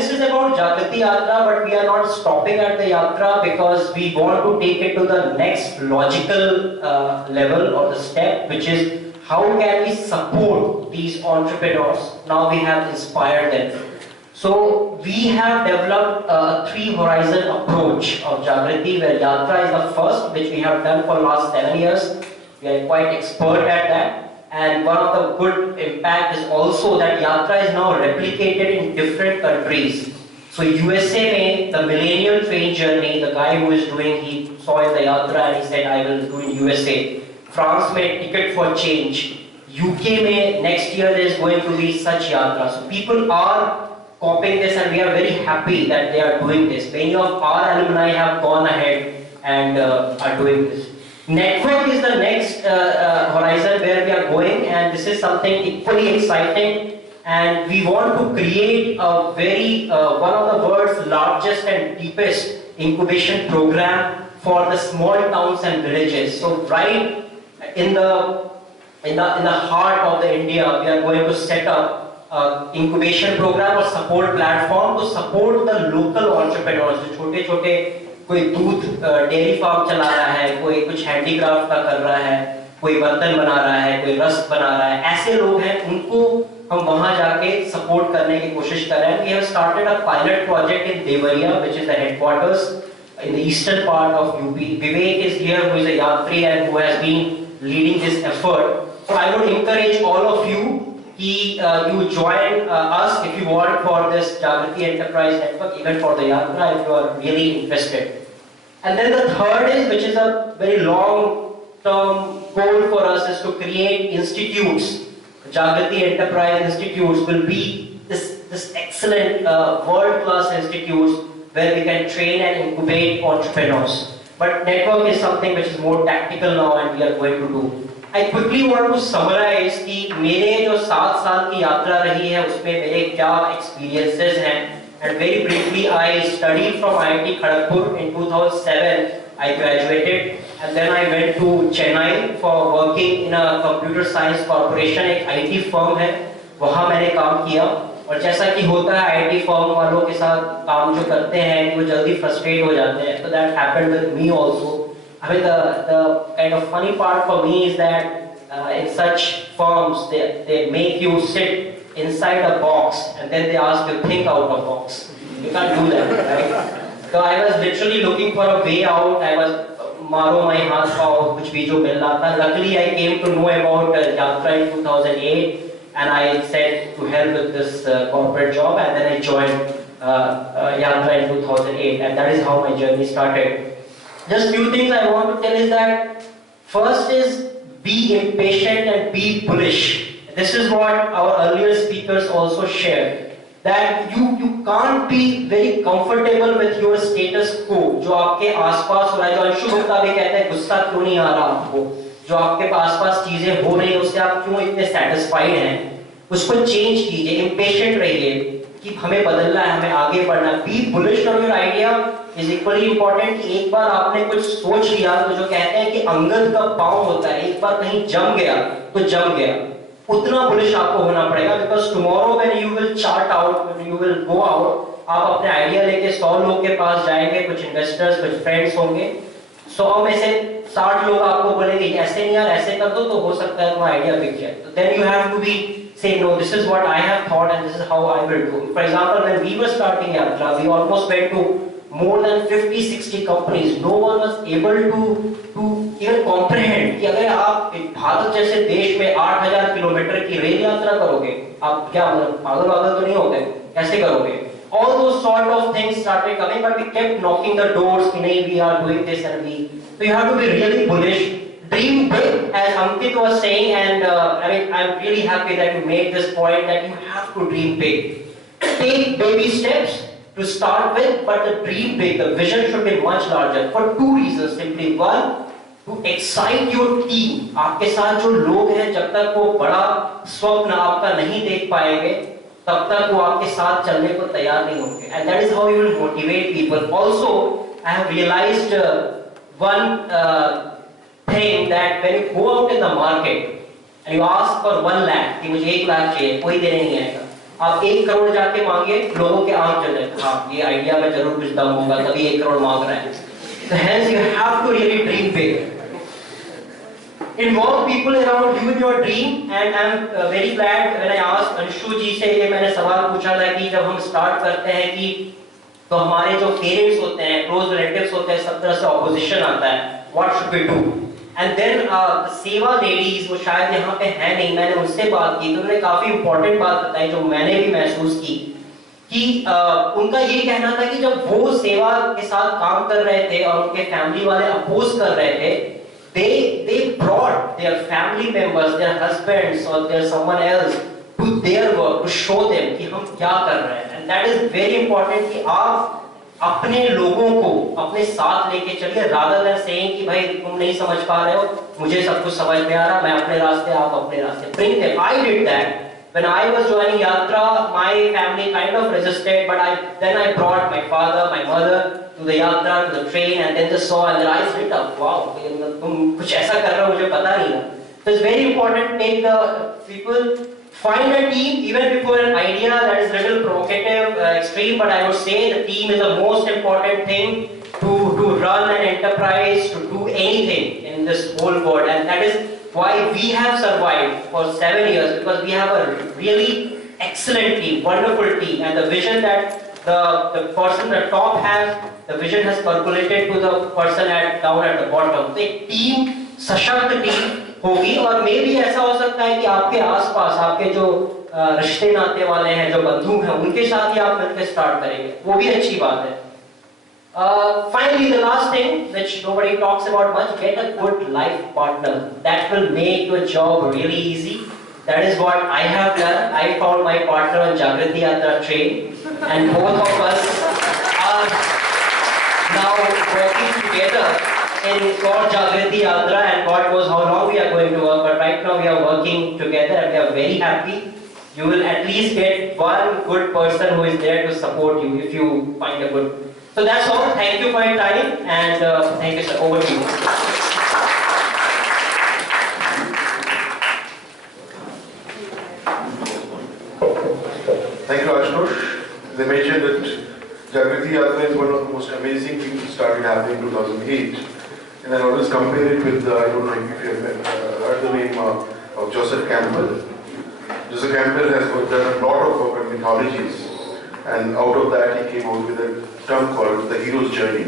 this is about Jagriti Yatra, but we are not stopping at the Yatra because we want to take it to the next logical level or the step, which is how can we support these entrepreneurs? Now we have inspired them. So we have developed a three horizon approach of Jagriti, where Yatra is the first, which we have done for last 7 years. We are quite expert at that. And one of the good impact is also that Yatra is now replicated in different countries. So USA में the millennial train journey, the guy who is doing, he saw in the Yatra and he said, I will do in USA. France में ticket for change. UK में next year there is going to be such Yatra. So people are copying this and we are very happy that they are doing this. Many of our alumni have gone ahead and are doing this. Network is the next horizon where we are going, and this is something equally exciting, and we want to create a very one of the world's largest and deepest incubation program for the small towns and villages. So right in the heart of the India, we are going to set up incubation program or support platform to support the local entrepreneurs, जो छोटे-छोटे कोई दूध dairy farm चला रहा है, कोई कुछ handicraft का कर रहा है, कोई बर्तन बना रहा है, कोई रस्क बना रहा है, ऐसे लोग हैं, उनको हम वहां जाके सपोर्ट करने की कोशिश कर रहे हैं. We have started a pilot project in Devariya, which is the headquarters in the eastern part of UP. Vivek is here, who is a Yatri and who has been leading this effort. So I would encourage all of you you join us if you want for this Jagriti Enterprise Network, even for the Yatra if you are really interested. And then the third is, which is a very long-term goal for us, is to create institutes. Jagriti Enterprise Institutes will be this excellent world-class institutes where we can train and incubate entrepreneurs. But network is something which is more tactical now and we are going to do. I quickly want to summarize कि मेरे जो 7 साल की यात्रा रही है उसमें मेरे क्या experiences हैं, and very briefly I studied from IIT Kharagpur in 2007. I graduated and then I went to Chennai for working in a computer science corporation, एक IT firm है, वहाँ मैंने काम किया. और जैसा कि होता है IT firm वालों के साथ काम जो करते हैं वो जल्दी frustrate हो जाते हैं. So that happened with me also. I mean, the kind of funny part for me is that in such firms, they make you sit inside a box and then they ask you to think out of the box. You can't do that, right? So I was literally looking for a way out. I was maro my haath paao, kuch bhi jo mil raha tha. Luckily, I came to know about Yatra in 2008 and I said to hell with this corporate job, and then I joined Yatra in 2008, and that is how my journey started. Just few things I want to tell is that first is be impatient and be bullish. This is what our earlier speakers also shared, that you can't be very comfortable with your status quo. जो आपके आसपास हो रहा है, जो अंशु गुप्ता भी कहते हैं गुस्सा क्यों नहीं आ रहा आपको, जो आपके आसपास चीजें हो रही हैं उससे आप क्यों इतने satisfied हैं, उसको change कीजिए, impatient रहिए कि हमें बदलना है, हमें आगे बढ़ना है. Be bullish on your idea is equally important. कि एक बार आपने कुछ सोच लिया तो जो कहते हैं कि अंगद का पांव होता है, एक बार कहीं जम गया तो जम गया, उतना bullish आपको होना पड़ेगा. Because tomorrow when you will chart out, when you will go out, आप अपने आइडिया लेके 100 लोग के पास जाएंगे, कुछ इन्वेस्टर्स, कुछ फ्रेंड्स होंगे, 100 में से 60 लोग आपको बोलेंगे ऐसे नहीं यार, ऐसे कर दो तो हो सकता है तुम्हारा आइडिया बिक जाए. तो then you have to be say no, this is what I have thought and this is how I will do. For example, when we were starting Yatra, we almost went to more than 50-60 companies. No one was able to even comprehend कि अगर आप भारत जैसे देश में 8000 kilometre की rail यात्रा करोगे, आप क्या मतलब पागल तो नहीं होगे, कैसे करोगे? All those sort of things started coming, but we kept knocking the doors कि नहीं, we are doing this and we. So you have to be really bullish. Dream big, as Ankit was saying, and I mean, I'm really happy that you made this point that you have to dream big. Take baby steps to start with, but the dream big, the vision should be much larger for two reasons. Simply one, to excite your team. आपके साथ जो लोग हैं, जब तक वो बड़ा स्वप्न आपका नहीं देख पाएंगे, तब तक वो आपके साथ चलने को तैयार नहीं होंगे. And that is how you will motivate people. Also, I have realized one thing that when you go out in the market and you ask for 1 lakh कि मुझे 1 लाख चाहिए, कोई देने नहीं आएगा. आप 1 करोड़ जाके मांगे, लोगों के आंख जल जाए, हाँ ये आइडिया में जरूर कुछ दम होगा तभी 1 करोड़ मांग रहा है. So hence you have to really dream big. Involve people around you in your dream, and I'm very glad when I asked Anshu जी से, ये मैंने सवाल पूछा था कि जब हम स्टार्ट करते हैं कि तो हमारे जो पेरेंट्स होते हैं, क्लोज रिलेटिव्स होते हैं, सब तरह से ऑपोजिशन आता है, what should we do. And then सेवा लेडीज, वो शायद यहाँ पे है नहीं, मैंने उनसे बात की तो उन्होंने काफी इंपॉर्टेंट बात बताई जो मैंने भी महसूस की कि उनका ये कहना था कि जब वो सेवा के साथ काम कर रहे थे और उनके फैमिली वाले अपोज कर रहे थे, they brought their family members, their husbands or their someone else to their work to show them कि हम क्या कर रहे हैं. And that is very important कि आप अपने लोगों को अपने साथ लेके चलिए, rather than saying कि भाई तुम नहीं समझ पा रहे हो, मुझे सब कुछ समझ में आ रहा, मैं अपने रास्ते आप अपने रास्ते. Bring them. I did that. When I was joining Yatra, my family kind of resisted, but then I brought my father, my mother to the Yatra, to the train, and then they saw and their eyes lit up. Wow, तुम कुछ ऐसा कर रहे हो मुझे पता नहीं था. So it's very important to make the people find a team even before an idea that is little provocative, extreme, but I would say the team is the most important thing to run an enterprise, to do anything in this whole world, and that is why we have survived for 7 years, because we have a really excellent team, wonderful team, and the vision that the person at the top has, the vision has percolated to the person down at the bottom. So एक team, सशक्त team होगी, और मे भी ऐसा हो सकता है कि आपके आसपास आपके जो रिश्ते नाते वाले हैं, जो बंधु हैं, उनके साथ ही आप मिलकर स्टार्ट करेंगे, वो भी अच्छी बात है. Finally, the last thing which nobody talks about much: get a good life partner. That will make your job really easy. That is what I have done. I found my partner on Jagriti Yatra train, and both of us are now working together in called Jagriti Yatra, and God knows how long we are going to work, but right now we are working together and we are very happy. You will at least get one good person who is there to support you if you find a good. So that's all. Thank you for your time, and thank you, sir. Over to you. Thank you, Ashutosh. They mentioned that Jagriti Yatra is one of the most amazing things that started happening in 2008. And I always compare it with, I don't know if you have heard the name of Joseph Campbell. Joseph Campbell has done a lot of work on mythologies. And out of that, he came out with a term called the hero's journey.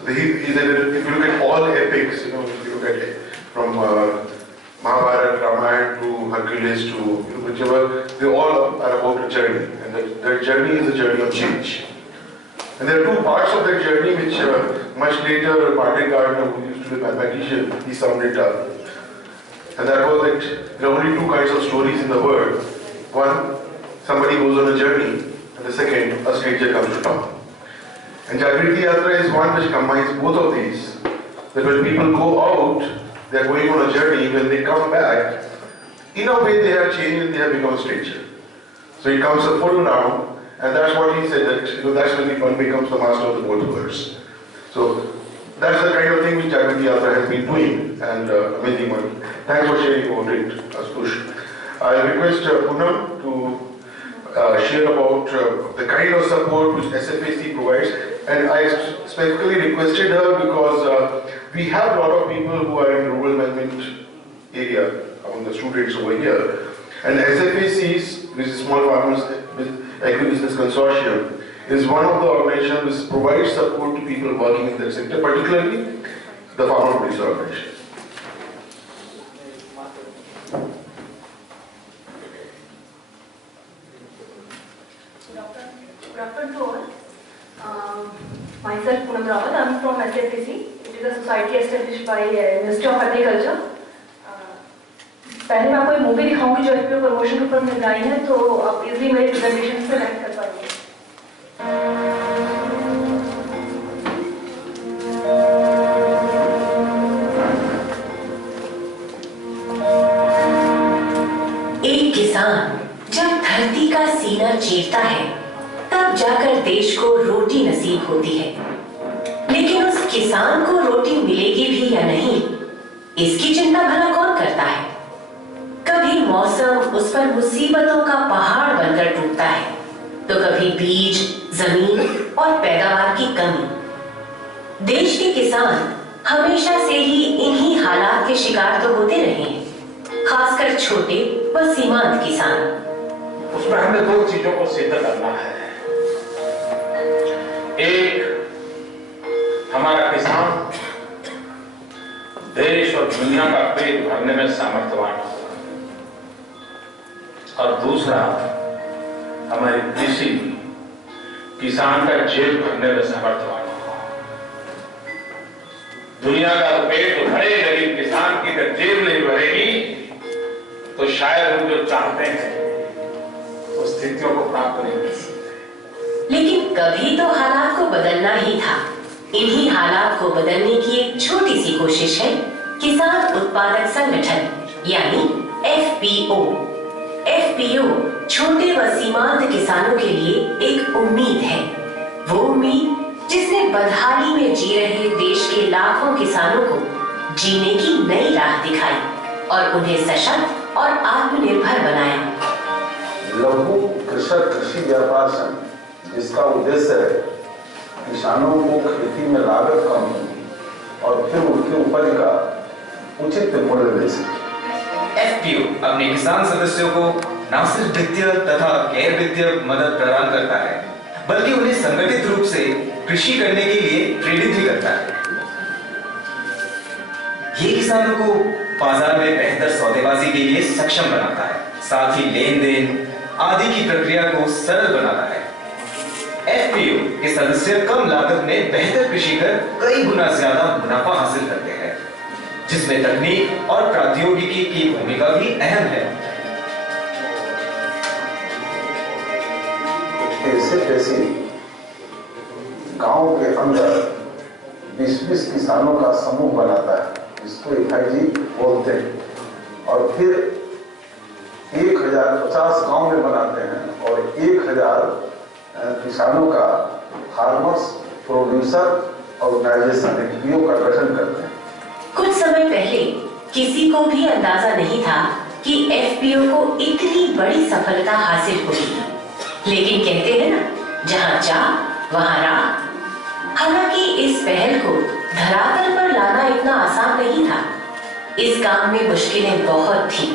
So if you look at all epics, if you look at it from Mahabharata, Ramayana to Hercules to whichever, they all are about a journey, and that journey is a journey of change. And there are two parts of that journey which much later Martin Gardner, who used to be a mathematician, he summed it up. And that was that there are only two kinds of stories in the world. One, somebody goes on a journey, and the second, a stranger comes to town. And Jagriti Yatra is one which combines both of these. That when people go out, they are going on a journey. When they come back, in a way they have changed and they have become a stranger. So it comes a full round, and that's what he said, that that's when one becomes the master of the both worlds. So that's the kind of thing which Jagriti Yatra has been doing, and amazing one. Thanks for sharing about it, Ashutosh. I request Poonam to share about the kind of support which SFAC provides, and I specifically requested her because we have a lot of people who are in rural management area among the students over here, and SFAC's, which is Small Farmers Agribusiness Consortium, is one of the organizations which provides support to people working in that sector, particularly the farmer producer organization. Good afternoon to all. Myself Poonam Rawat. I am from SFAC. It is a society established by Ministry of Agriculture. पहले मैं आपको एक movie दिखाऊंगी जो FPO promotion के ऊपर हमने बनाई है, तो आप इजीली मेरे प्रेजेंटेशन से कनेक्ट कर पाएंगे. एक किसान जब धरती का सीना चीरता है, तब जाकर देश को रोटी नसीब होती है. लेकिन उस किसान को रोटी मिलेगी भी या नहीं, इसकी चिंता भला कौन करता है? कभी मौसम उस पर मुसीबतों का पहाड़ बनकर टूटता है, तो कभी बीज, जमीन और पैदावार की कमी। देश के किसान हमेशा से ही इन्हीं हालात के शिकार तो होते रहे हैं, खासकर छोटे व सीमांत किसान। उसमें हमें दो चीजों को सिद्ध करना है। एक, हमारा किसान देश और दुनिया का पेट भरने में सामर्थ्यवान होगा, और दूसरा, हमारी कृषि किसान का जेब भरने में समर्थवान होगा। दुनिया का पेट तो भरे, लेकिन किसान की अगर जेब नहीं भरेगी तो शायद हम जो चाहते हैं वो स्थितियों को प्राप्त नहीं कर सकते। लेकिन कभी तो हालात को बदलना ही था। इन्हीं हालात को बदलने की एक छोटी सी कोशिश है किसान उत्पादक संगठन यानी FPO। FPO छोटे व सीमांत किसानों के लिए एक उम्मीद है, वो उम्मीद जिसने बदहाली में जी रहे देश के लाखों किसानों को जीने की नई राह दिखाई और उन्हें सशक्त और आत्मनिर्भर बनाया। लघु कृषक कृषि व्यापार संघ, जिसका उद्देश्य है किसानों को खेती में लागत कम हो और फिर उनके उपज का उचित मूल्य दे सके। FPO अपने किसान सदस्यों को न सिर्फ वित्तीय तथा गैर वित्तीय मदद प्रदान करता है, बल्कि उन्हें संगठित रूप से कृषि करने के लिए प्रेरित भी करता है। ये किसानों को बाजार में बेहतर सौदेबाजी के लिए सक्षम बनाता है, साथ ही लेन देन आदि की प्रक्रिया को सरल बनाता है। FPO के सदस्य कम लागत में बेहतर कृषि कर कई गुना ज्यादा मुनाफा हासिल करते हैं, जिसमें तकनीक और प्रौद्योगिकी की भूमिका भी अहम है। ऐसे गांव के अंदर 20-20 किसानों का समूह बनाता है, जिसको FIG बोलते हैं, और फिर 1050 गांव में बनाते हैं और 1000 किसानों का फार्मर्स प्रोड्यूसर ऑर्गेनाइजेशन FPO का गठन करते हैं। कुछ समय पहले किसी को भी अंदाजा नहीं था कि FPO को इतनी बड़ी सफलता हासिल होगी, लेकिन कहते हैं ना, जहां चाह वहां राह। हालांकि इस पहल को धरातल पर लाना इतना आसान नहीं था। इस काम में मुश्किलें बहुत थी,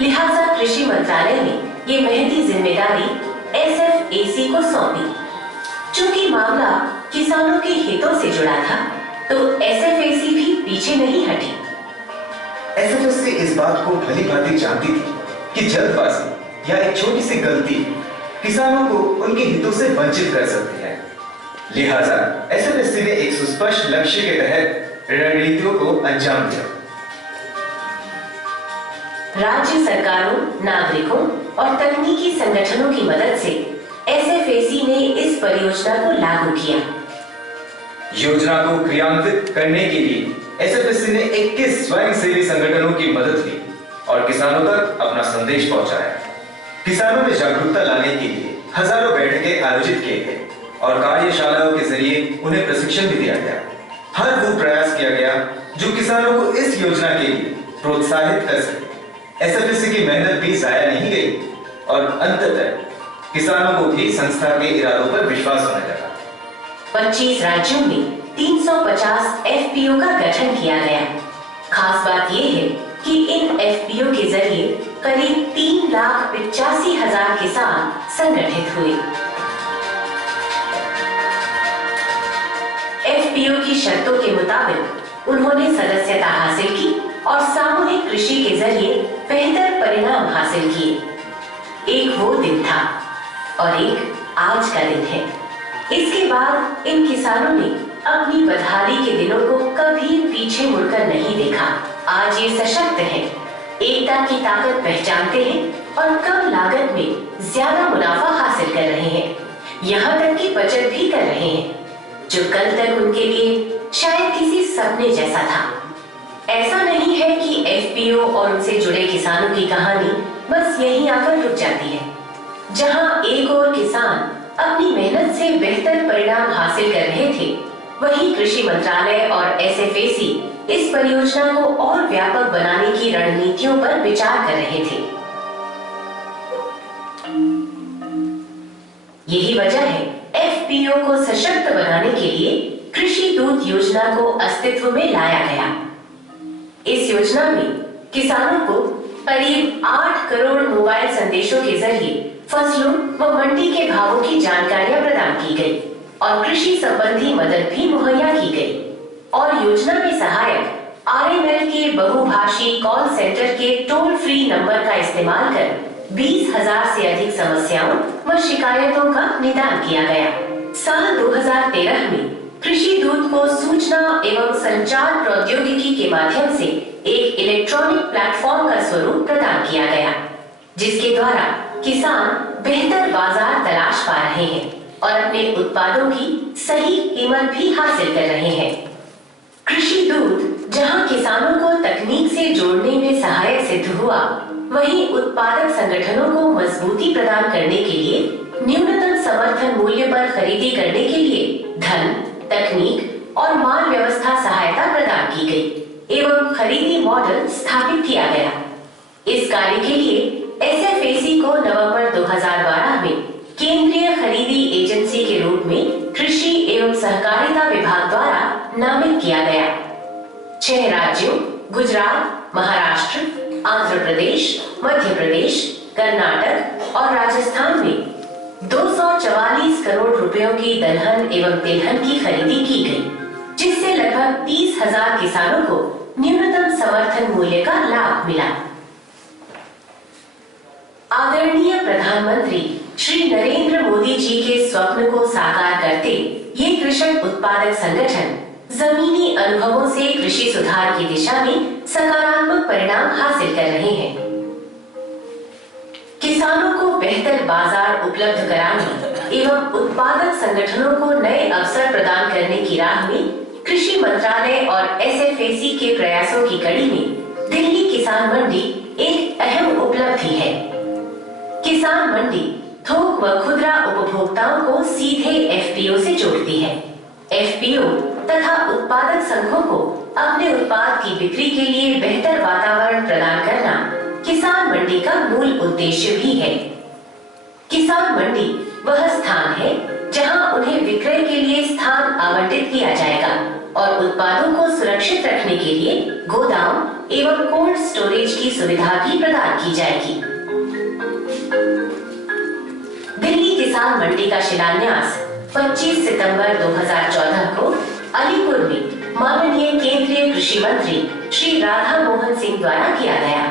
लिहाजा कृषि मंत्रालय ने ये महंगी जिम्मेदारी SFAC को सौंपी। चूंकि मामला किसानों के हितों से जुड़ा था, तो SFAC भी पीछे नहीं हटी। SFAC इस बात को भली भांति जानती थी कि जल्दबाजी या एक छोटी सी गलती किसानों को उनके हितों से वंचित कर सकती है। लिहाजा SFAC ने एक सुस्पष्ट लक्ष्य के तहत रणनीतियों को अंजाम दिया। राज्य सरकारों, नागरिकों और तकनीकी संगठनों की मदद से SFAC ने इस परियोजना को लागू किया। योजना को क्रियान्वित करने के लिए SFAC ने 21 स्वयंसेवी संगठनों की मदद ली और किसानों तक अपना संदेश पहुंचाया। किसानों में जागरूकता लाने के लिए हजारों बैठकें आयोजित किए गए और कार्यशालाओं के जरिए उन्हें प्रशिक्षण भी दिया गया। हर वो प्रयास किया गया जो किसानों को इस योजना के लिए प्रोत्साहित कर सके। SFAC की मेहनत भी जाया नहीं गई और अंततः किसानों को भी संस्था के इरादों पर विश्वास होने लगा। 25 राज्यों में 350 FPO का गठन किया गया। खास बात यह है कि इन FPO के जरिए करीब 3,85,000 किसान संगठित हुए। FPO की शर्तों के मुताबिक उन्होंने सदस्यता हासिल की और सामूहिक कृषि के जरिए बेहतर परिणाम हासिल किए। एक वो दिन था और एक आज का दिन है। इसके बाद इन किसानों ने अपनी बदहाली के दिनों को कभी पीछे मुड़कर नहीं देखा। आज ये सशक्त हैं, एकता की ताकत पहचानते हैं और कम लागत में ज्यादा मुनाफा हासिल कर रहे हैं। यहाँ तक कि बचत भी कर रहे हैं, जो कल तक उनके लिए शायद किसी सपने जैसा था। ऐसा नहीं है कि FPO और उनसे जुड़े किसानों की कहानी बस यहीं आकर रुक जाती है। जहाँ एक और किसान अपनी मेहनत से बेहतर परिणाम हासिल कर रहे थे, वहीं कृषि मंत्रालय और SFAC इस परियोजना को और व्यापक बनाने की रणनीतियों पर विचार कर रहे थे। यही वजह है एफपीओ को सशक्त बनाने के लिए कृषि दूत योजना को अस्तित्व में लाया गया। इस योजना में किसानों को करीब 8 करोड़ मोबाइल संदेशों के जरिए फसलों व मंडी के भावों की जानकारियां प्रदान की गई और कृषि संबंधी मदद भी मुहैया की गई। और योजना में सहायक आरएमएल के बहुभाषी कॉल सेंटर के टोल फ्री नंबर का इस्तेमाल कर 20,000 से अधिक समस्याओं व शिकायतों का निदान किया गया। साल 2013 में कृषि दूत को सूचना एवं संचार प्रौद्योगिकी के माध्यम से एक इलेक्ट्रॉनिक प्लेटफॉर्म का स्वरूप प्रदान किया गया, जिसके द्वारा किसान बेहतर बाजार तलाश पा रहे हैं और अपने उत्पादों की सही कीमत भी हासिल कर रहे हैं। कृषि दूत जहां किसानों को तकनीक से जोड़ने में सहायक सिद्ध हुआ, वहीं उत्पादक संगठनों को मजबूती प्रदान करने के लिए न्यूनतम समर्थन मूल्य पर खरीदी करने के लिए धन, तकनीक और माल व्यवस्था सहायता प्रदान की गई एवं खरीदी मॉडल स्थापित किया गया। इस कार्य के लिए एसएफएसी को नवंबर 2012 में केंद्रीय खरीदी एजेंसी के रूप में कृषि एवं सहकारिता विभाग द्वारा नामित किया गया। 6 राज्यों गुजरात, महाराष्ट्र, आंध्र प्रदेश, मध्य प्रदेश, कर्नाटक और राजस्थान में 244 करोड़ रुपयों की दलहन एवं तिलहन की खरीदी की गई, जिससे लगभग 30,000 किसानों को न्यूनतम समर्थन मूल्य का लाभ मिला। आदरणीय प्रधानमंत्री श्री नरेंद्र मोदी जी के स्वप्न को साकार करते ये कृषक उत्पादक संगठन जमीनी अनुभवों से कृषि सुधार की दिशा में सकारात्मक परिणाम हासिल कर रहे हैं। किसानों को बेहतर बाजार उपलब्ध कराने एवं उत्पादक संगठनों को नए अवसर प्रदान करने की राह में कृषि मंत्रालय और एसएफएसी के प्रयासों की कड़ी में दिल्ली किसान मंडी एक अहम उपलब्धि है। किसान मंडी थोक व खुदरा उपभोक्ताओं को सीधे एफपीओ से जोड़ती है। एफपीओ तथा उत्पादक संघों को अपने उत्पाद की बिक्री के लिए बेहतर वातावरण प्रदान करना किसान मंडी का मूल उद्देश्य भी है। किसान मंडी वह स्थान है जहां उन्हें विक्रय के लिए स्थान आवंटित किया जाएगा और उत्पादों को सुरक्षित रखने के लिए गोदाम एवं कोल्ड स्टोरेज की सुविधा भी प्रदान की जाएगी। दिल्ली किसान मंडी का शिलान्यास 25 सितंबर 2014 को अलीपुर में माननीय केंद्रीय कृषि मंत्री श्री राधा मोहन सिंह द्वारा किया गया।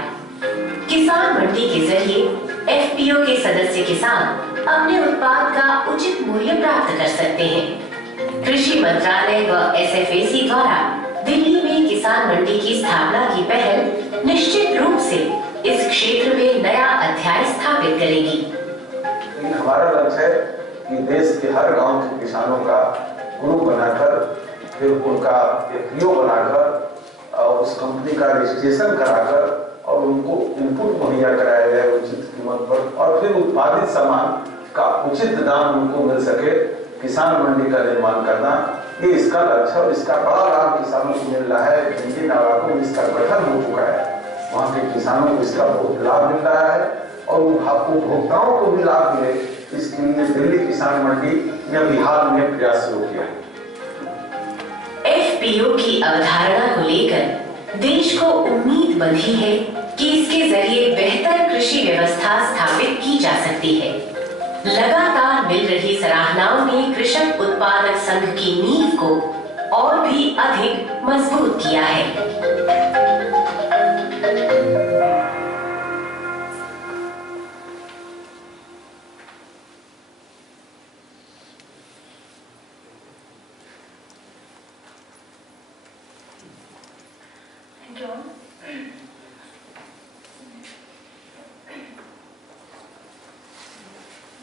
किसान मंडी के जरिए एफपीओ के सदस्य किसान अपने उत्पाद का उचित मूल्य प्राप्त कर सकते हैं। कृषि मंत्रालय व एसएफएसी द्वारा दिल्ली में किसान मंडी की स्थापना की पहल निश्चित रूप से इस क्षेत्र में नया अध्याय स्थापित करेगी। हमारा लक्ष्य है कि देश के हर गांव के किसानों का ग्रुप बनाकर फिर उनका एफपीओ बनाकर और उस कंपनी का रजिस्ट्रेशन कराकर और उनको इनपुट मुहैया कराया जाए उचित कीमत पर और फिर उत्पादित सामान का उचित दाम उनको मिल सके। किसान मंडी का निर्माण करना ये इसका लक्ष्य और इसका बड़ा लाभ किसानों को मिल रहा है। जिन इलाकों में इसका गठन हो चुका है वहाँ के किसानों को इसका बहुत लाभ मिल रहा है और उपभोक्ताओं को भी लाभ मिले, इसके लिए दिल्ली किसान मंडी ने बिहार में प्रयास शुरू किया। एफपीओ की अवधारणा को लेकर देश को उम्मीद बंधी है कि इसके जरिए बेहतर कृषि व्यवस्था स्थापित की जा सकती है। लगातार मिल रही सराहनाओं ने कृषक उत्पादक संघ की नींव को और भी अधिक मजबूत किया है।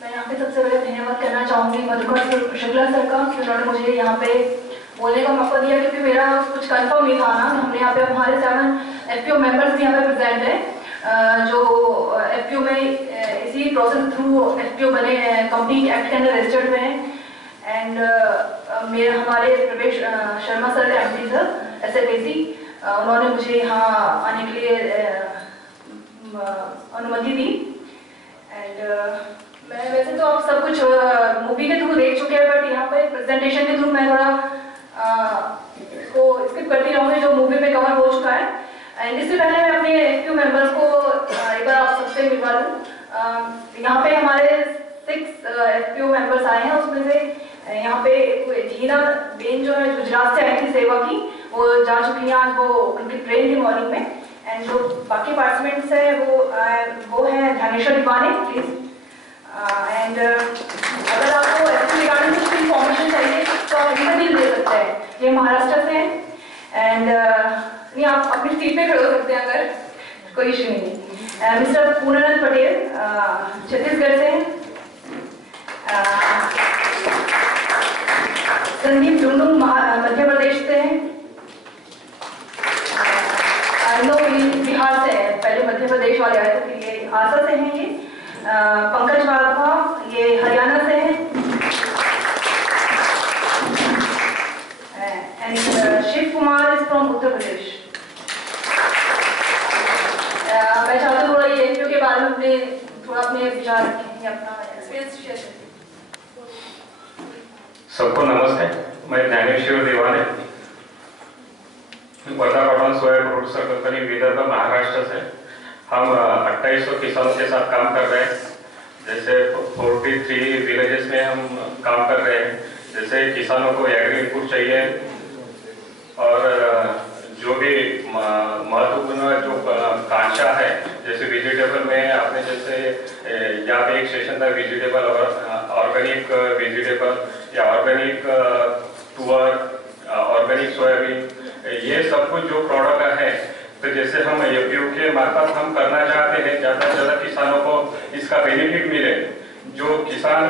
मैं यहाँ पे सबसे पहले धन्यवाद करना चाहूँगी मधुकर शुक्ला सर का कि उन्होंने मुझे यहाँ पे बोलने का मौका दिया, क्योंकि मेरा कुछ कंफर्म नहीं था ना। हमने यहाँ पे हमारे 7 एफपीओ मेंबर्स भी यहाँ पे प्रेजेंट है जो एफपीओ में इसी प्रोसेस थ्रू एफपीओ बने हैं, कंपनी एक्ट के अंदर रजिस्टर्ड हुए हैं। एंड हमारे प्रवेश Sharma sir MD sir SFAC, उन्होंने मुझे यहाँ आने के लिए अनुमति दी। एंड मैं वैसे तो आप सब कुछ मूवी के थ्रू देख चुके हैं, बट यहाँ पर प्रेजेंटेशन के थ्रू मैं थोड़ा इसको स्किप करती रहूँगी जो मूवी में कवर हो चुका है। एंड इससे पहले मैं अपने FPO मेंबर्स को एक बार आप सबसे मिलवा दूँ। यहाँ पे हमारे 6 FPO मेंबर्स आए हैं, उसमें से यहाँ पे जीना बेन जो है गुजरात से आई थी सेवा की, वो जा चुकी हैं आज, वो उनकी ट्रेन थी मॉर्निंग में। एंड जो बाकी पार्टिसिपेंट्स हैं वो है ध्यानेश्वर दीवाने प्लीज। एंड अगर आपको FPO रिगार्डिंग कुछ इन्फॉर्मेशन चाहिए तो आप इनका डील ले सकते हैं, ये महाराष्ट्र से हैं। एंड नहीं आप अपनी सीट पे खड़े हो सकते हैं अगर कोई इशू नहीं। मिस्टर पूर्णानंद पटेल छत्तीसगढ़ से हैं। संदीप डुंडू मध्य प्रदेश से हैं। बिहार से है, पहले मध्य प्रदेश वाले आए थे, ये आसा से हैं। ये पंकज वाघवा ये हरियाणा से हैं। And Shiv Kumar is from Uttar Pradesh. मैं चाहती हूँ थोड़ा ये FPO के बारे में अपने विचार रखें, अपना एक्सपीरियंस शेयर करें। सबको नमस्ते, मैं ध्यानेश्वर दीवाने, वर्धा सोया प्रोड्यूसर कंपनी विदर्भ महाराष्ट्र से। हम 2800 किसानों के साथ काम कर रहे हैं। जैसे 43 विलेजेस में हम काम कर रहे हैं। जैसे किसानों को एग्री इनपुट चाहिए और जो भी महत्वपूर्ण जो कांचा है, जैसे वेजिटेबल में आपने जैसे यहाँ पे एक सेशन था वेजिटेबल और ऑर्गेनिक वेजिटेबल या ऑर्गेनिक तुअर, ऑर्गेनिक सोयाबीन, ये सब कुछ जो प्रोडक्ट है, तो जैसे हम FPO के मार्फत हम करना चाहते हैं ज़्यादा से ज़्यादा किसानों को इसका बेनिफिट मिले। जो किसान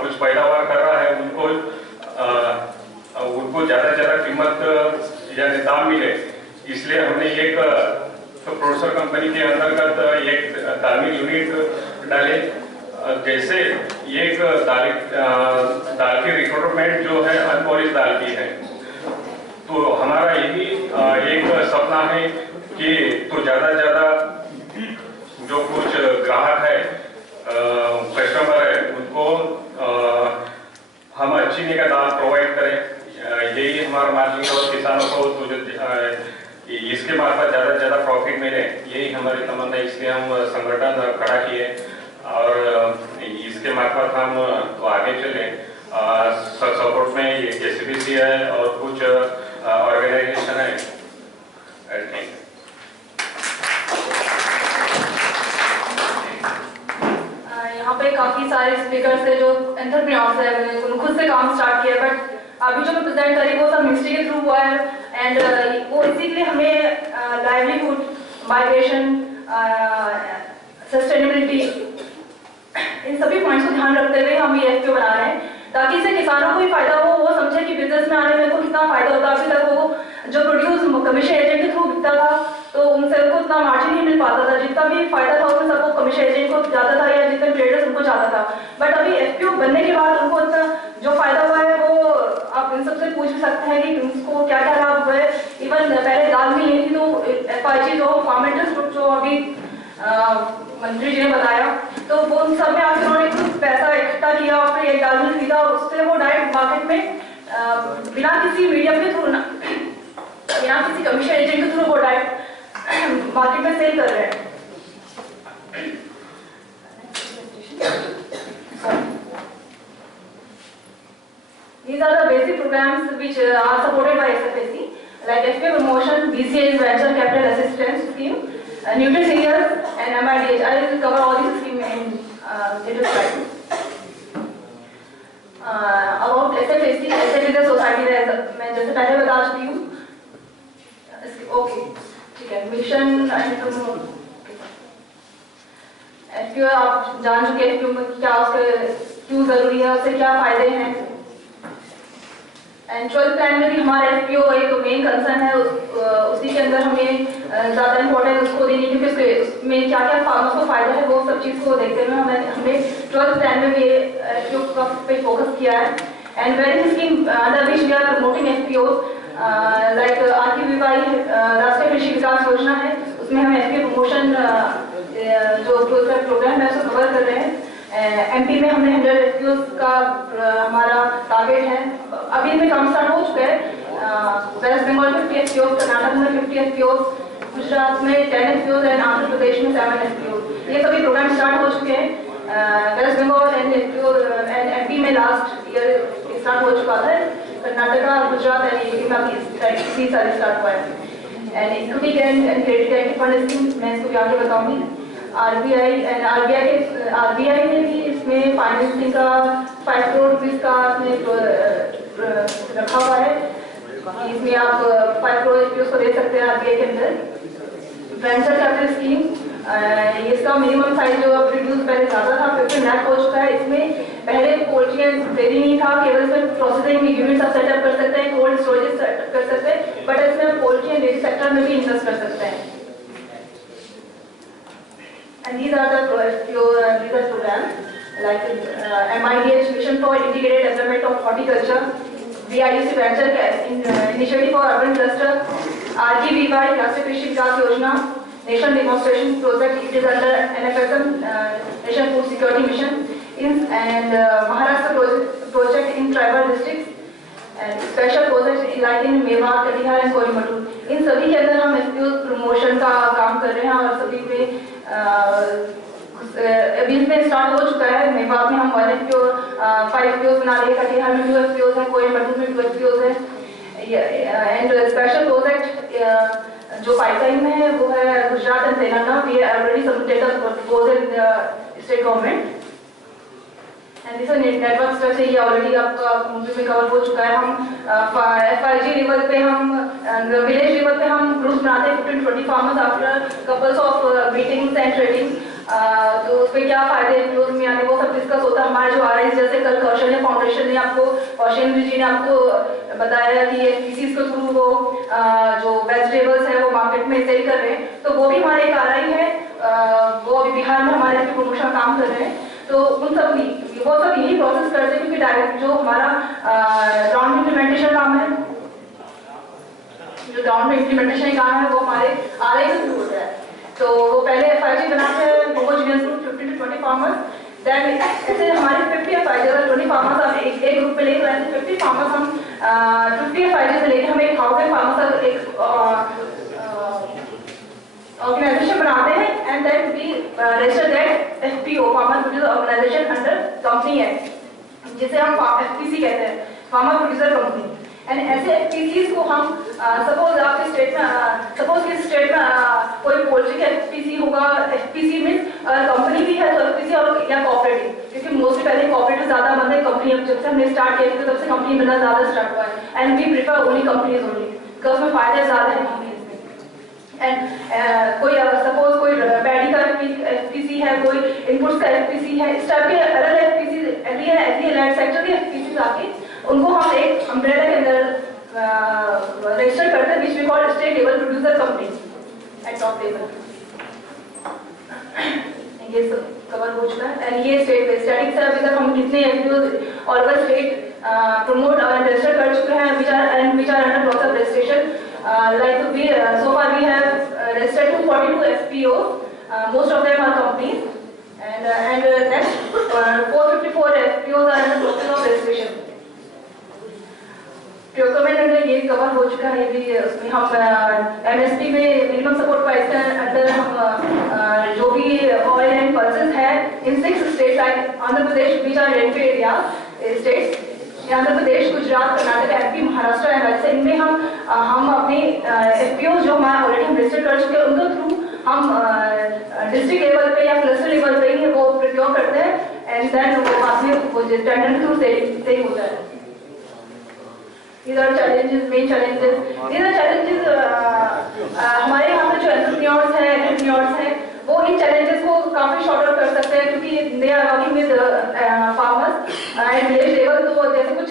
कुछ पैदावार कर रहा है उनको ज़्यादा से ज़्यादा कीमत यानी दाम मिले, इसलिए हमने एक प्रोड्यूसर कंपनी के अंतर्गत एक दाल यूनिट डाले। जैसे एक दाल की रिक्वायरमेंट जो है अनपॉलिश दाल की है, तो हमारा यही एक सपना है कि तो ज़्यादा से ज़्यादा जो कुछ ग्राहक है, कस्टमर है, उनको हम अच्छी निका दाल प्रोवाइड करें। यही हमारा मार्जिन और किसानों को तो इसके मार्फत ज़्यादा से ज़्यादा प्रॉफिट मिले, यही हमारी तमन्ना है। इसलिए हम संगठन खड़ा किए और इसके मार्फत हम तो आगे चले। सपोर्ट में KCBC है और कुछ ऑर्गेनाइजेशन है। यहाँ पे काफी सारे स्पीकर्स है जो एंटरप्रेन्योर्स है, उन्होंने खुद से काम स्टार्ट किया, बट अभी जो मैं प्रेजेंट करी वो सब मिनिस्ट्री के थ्रू हुआ है। एंड वो इसी के लिए हमें लाइवलीहुड, माइग्रेशन, सस्टेनेबिलिटी, इन सभी पॉइंट्स को ध्यान रखते हुए हम ये FPO बना रहे हैं, ताकि इससे किसानों को भी फायदा हो, वो समझे कि बिजनेस में आने में उनको कितना फायदा होता है। अभी तक वो जो प्रोड्यूस कमीशन एजेंट के थ्रू बिकता था तो उनसे उनको उतना मार्जिन नहीं मिल पाता था, जितना भी फायदा था उसमें सबको कमीशन एजेंट को जाता था या जितने ट्रेडर्स उनको जाता था। बट अभी FPO बनने के बाद उनको इतना जो फायदा हुआ है वो आप इन सबसे पूछ भी सकते हैं कि उनको क्या क्या लाभ हुए। इवन पहले दाल मिल नहीं थी तो FIG जो फार्मेटर्स ग्रुप जो अभी मंत्री जी ने बताया, तो वो उन सब में आकर उन्होंने कुछ पैसा इकट्ठा किया और फिर एक दाल मिल खरीदा और उससे वो डायरेक्ट मार्केट में बिना किसी मीडियम के थ्रू, बिना किसी कमीशन एजेंट के थ्रू वो डायरेक्ट मार्केट में सेल कर रहे हैं। These are the basic programs which are supported by SFAC, like FPO promotion, BCA's venture capital assistance scheme, NutriSeniors and MIDH. I will cover all these schemes in later slides. About SFAC, SFAC is a society मैं जैसे पहले बता चुकी हूँ। Okay ठीक है, mission FPO आप जान चुके हैं, FPO में क्या उसके क्यों जरूरी है, उससे क्या फायदे हैं। एंड 12th प्लान में भी हमारा FPO एक मेन कंसर्न है, उसी के अंदर हमें ज़्यादा इम्पोर्टेंस उसको देनी, क्योंकि उसमें क्या क्या फार्मर्स को फायदा है वो सब चीज़ को देखते हुए हमने 12th प्लान में भी FPO पे फोकस किया है। And various scheme under which we are promoting FPO like RKVY Rashtriya कृषि विकास योजना है, उसमें हम FPO प्रमोशन जो प्रोग्राम है उसको कवर कर रहे हैं। एमपी में हमने 100 FPOs का हमारा टारगेट है। अभी में काम स्टार्ट हो चुका है। वेस्ट बंगाल में 50 FPOs, कर्नाटक में 50 FPOs, गुजरात में 10 FPOs और आंध्र प्रदेश में 7 FPOs। ये सभी प्रोग्राम स्टार्ट हो चुके हैं। वेस्ट बंगाल एंड एमपी में लास्ट ईयर स्टार्ट हो चुका है। कर्नाटका, गुजरात एंड यूपी में अभी इसी साल स्टार्ट हुआ है। And equity and credit guarantee fund scheme मैं इसको आगे बताऊंगी। आरबीआई ने भी इसमें फाइनेंसिंग का 5 करोड़ रुपीज का रखा हुआ है। इसमें आप 5 करोड़ रुपये को दे सकते हैं आरबीआई के अंदर। वेंचर कैपिटल स्कीम, इसका मिनिमम साइज जो अब रिड्यूस पहले ज़्यादा था, 15 लाख हो चुका है। इसमें पहले पोल्ट्री एंड डेयरी नहीं था, केवल इसमें प्रोसेसिंग यूनिट्स आप सेटअप कर सकते हैं, कोल्ड स्टोरेज सेटअप कर सकते हैं, बट इसमें पोल्ट्री एंड डेयरी सेक्टर में भी इन्वेस्ट कर सकते हैं। And these are the programs like MIDH Mission for Integrated Development of Horticulture, VIDC Venture Initiative for Urban Cluster, RGVY Raष्ट्रीय कृषि विकास योजना, Nation Demonstration Project, it is under NFSM, Nation Food Security Mission, and Maharashtra project in tribal districts, and special projects like in Mewat, Katihar and Coimbatore. इन सभी के अंदर हम FPO promotion का काम कर रहे हैं और सभी में अभी इसमें स्टार्ट हो चुका है। मेवात में हम 1 FPO 5 FPOs बना रहे हैं, कटिहार में 2 FPOs हैं, कोयम्बटूर में 2 FPOs हैं। एंड स्पेशल प्रोजेक्ट जो पाइपलाइन में है वो है Gujarat and Telangana. We already submitted the proposal in the state government and this network structure ये ऑलरेडी आपका मूवी में कवर हो चुका है। हम FIG लेवल पे हम विलेज लेवल पे हम ग्रुप बनाते हैं 15-20 farmers after couples of meetings and training. तो उसमें क्या फायदे FPOs में आने वो सब डिस्कस होता है। हमारे जो RIs जैसे कल कौशल्य फाउंडेशन ने आपको, कौशल जी ने आपको बताया कि FPCs के थ्रू वो जो वेजिटेबल्स है वो मार्केट में सेल कर रहे हैं, तो वो भी हमारे एक RI है, वो अभी बिहार में हमारे प्रमोशन काम कर रहे हैं। तो उन सब वो सब यही प्रोसेस करते हैं क्योंकि डायरेक्ट जो हमारा ग्राउंड इम्प्लीमेंटेशन काम है, जो ग्राउंड में इम्प्लीमेंटेशन काम है वो हमारे RI के थ्रू होता है। तो वो पहले FIG बनाते हैं homogeneous group 15 to 20 farmers, then ऐसे हमारे 50 FIG अगर 20 फार्मर्स आप एक ग्रुप में ले तो ऐसे 50 फार्मर्स हम 50 FIG से लेकर हम 1000 फार्मर्स एक ऑर्गेनाइजेशन बनाते हैं and then we register that FPO farmer producer organisation under company act, जिसे हम FPC कहते हैं, फार्मर प्रोड्यूसर कंपनी। एंड ऐसे FPCs को हम सपोज आपके स्टेट में कोई पोल्ट्री का FPC होगा। FPC मीन्स कंपनी भी है तो FPC और या कोऑपरेटिव, क्योंकि मोस्टली पहले कोऑपरेटिव ज्यादा बनते हैं। कंपनी जब से हमने स्टार्ट किया तब से कंपनी बनना ज्यादा स्टार्ट हुआ है and we prefer only companies only because उसमें फायदे ज्यादा है कंपनीज में। एंड कोई सपोज कोई पैडी का FPC है, कोई इनपुट्स का FPC है, इस टाइप के अलग FPC एग्री सेक्टर के FPCs आके उनको हम एक अम्ब्रेला के अंदर रजिस्टर करते हैं, which we call state level producer company at top level. ये सब कवर हो चुका है एंड ये स्टैटिक से अभी तक हम कितने FPOs all over state promote और रजिस्टर कर चुके हैं which are under process of registration. Like we so far we have registered 242 FPOs, most of them are companies, and next 454 FPOs are in the process of registration. Procurement under ये cover हो चुका है, भी उसमें हम MSP में minimum support price के under हम जो भी ऑयल एंड पल्सेस है इन 6 states like Andhra Pradesh which are red area states, Andhra Pradesh, Gujarat, Karnataka, MP, Maharashtra and Rajasthan, इनमें हम अपने FPOs जो हमारे ऑलरेडी हम रजिस्टर कर चुके हैं उनके थ्रू हम डिस्ट्रिक्ट लेवल पे या क्लस्टर लेवल पे ही वो प्रोक्योर करते हैं एंड देन वो बाद में वो टेंडर थ्रू से होता है। These are challenges, main challenges. These are challenges हमारे यहाँ पे जो एंटरप्रेन्योर्स हैं वो इन challenges को काफी शॉर्ट आउट कर सकते हैं क्योंकि they are working with farmers and village level। तो जैसे कुछ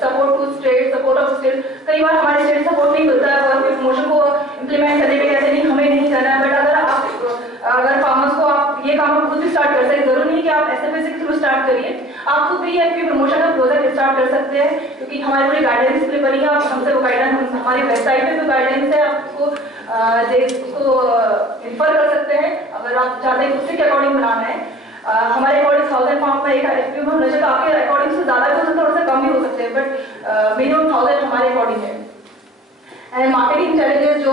support to state, support of state, कई बार हमारे स्टेट सपोर्ट नहीं मिलता है और प्रमोशन को इम्प्लीमेंट करने में कहते नहीं हमें नहीं करना है, बट अगर फार्मर्स को आप ये काम आप खुद भी स्टार्ट कर सकते हैं। जरूरी नहीं कि आप SFA के थ्रू स्टार्ट करिए, आप खुद भी FPO प्रमोशन का प्रोजेक्ट स्टार्ट कर सकते हैं क्योंकि हमारी पूरी गाइडेंस के बनी है। आप हमसे वो गाइडेंस हमारी वेबसाइट पे जो गाइडेंस है आप उसको रिफर कर सकते हैं अगर आप चाहते हैं उससे के अकॉर्डिंग बनाना है। हमारे अकॉर्डिंग 1000 फार्म में एक FPO में होना चाहिए, तो आपके अकॉर्डिंग से ज़्यादा भी हो सकता है, थोड़ा सा कम भी हो सकते हैं, बट मिनिमम 1000 हमारे अकॉर्डिंग है। एंड मार्केटिंग चैलेंजेस जो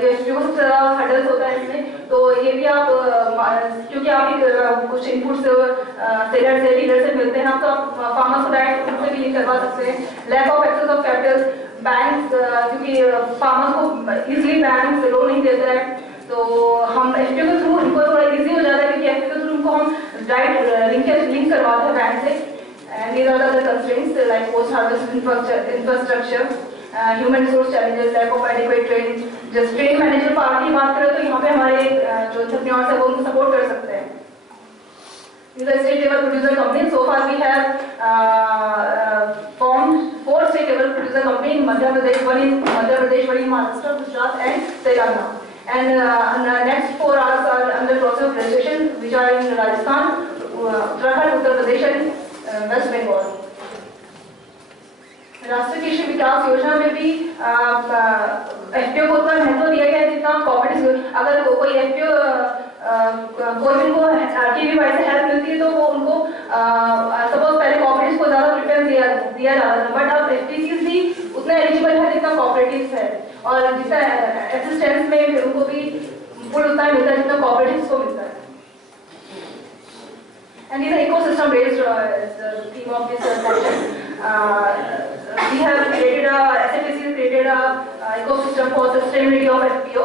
ये FPO सबसे ज़्यादा हर्डल्स होता है इसमें, तो ये भी आप क्योंकि आप कुछ इनपुट्स सेलर से डीलर से मिलते हैं, तो आप फार्मर्स को डायरेक्ट उनसे भी लिंक करवा सकते हैं। Lack of access of capital, banks क्योंकि फार्मर्स को इजीली बैंक लोन नहीं देता है, तो हम FPO के थ्रू इनको थोड़ा इजी हो जाता है, क्योंकि FPO के थ्रू उनको हम डायरेक्ट लिंक करवाते हैं बैंक से। And these are the constraints like post harvest infrastructure, human resource challenges, lack of adequate training. Just train manager part की बात करें तो यहाँ पे हमारे जो एंटरप्रेन्योर्स है वो उनको सपोर्ट कर सकते हैं। These are state level producer companies. So far we have formed 4 state level producer companies in Madhya Pradesh, one in Madhya Pradesh, one in Maharashtra, Gujarat and Telangana. And next 4 are under process of registration, which are in Rajasthan, Uttarakhand, Uttar Pradesh and West Bengal. राष्ट्रीय कृषि विकास योजना में भी FPO को उतना महत्व दिया गया है जितना कोऑपरेटिव। अगर कोई FPO कोई भी उनको RTV वाइज से हेल्प मिलती है तो वो उनको सपोज पहले कोऑपरेटिव को ज़्यादा प्रेफरेंस दिया जाता था, बट अब FPCs भी उतना एलिजिबल है जितना कोऑपरेटिव है, और जितना असिस्टेंस में उनको भी फुल उतना मिलता है जितना कोऑपरेटिव को मिलता है। And these are ecosystem based the theme of this session. We have created SFPC has created a ecosystem for sustainability of FPO,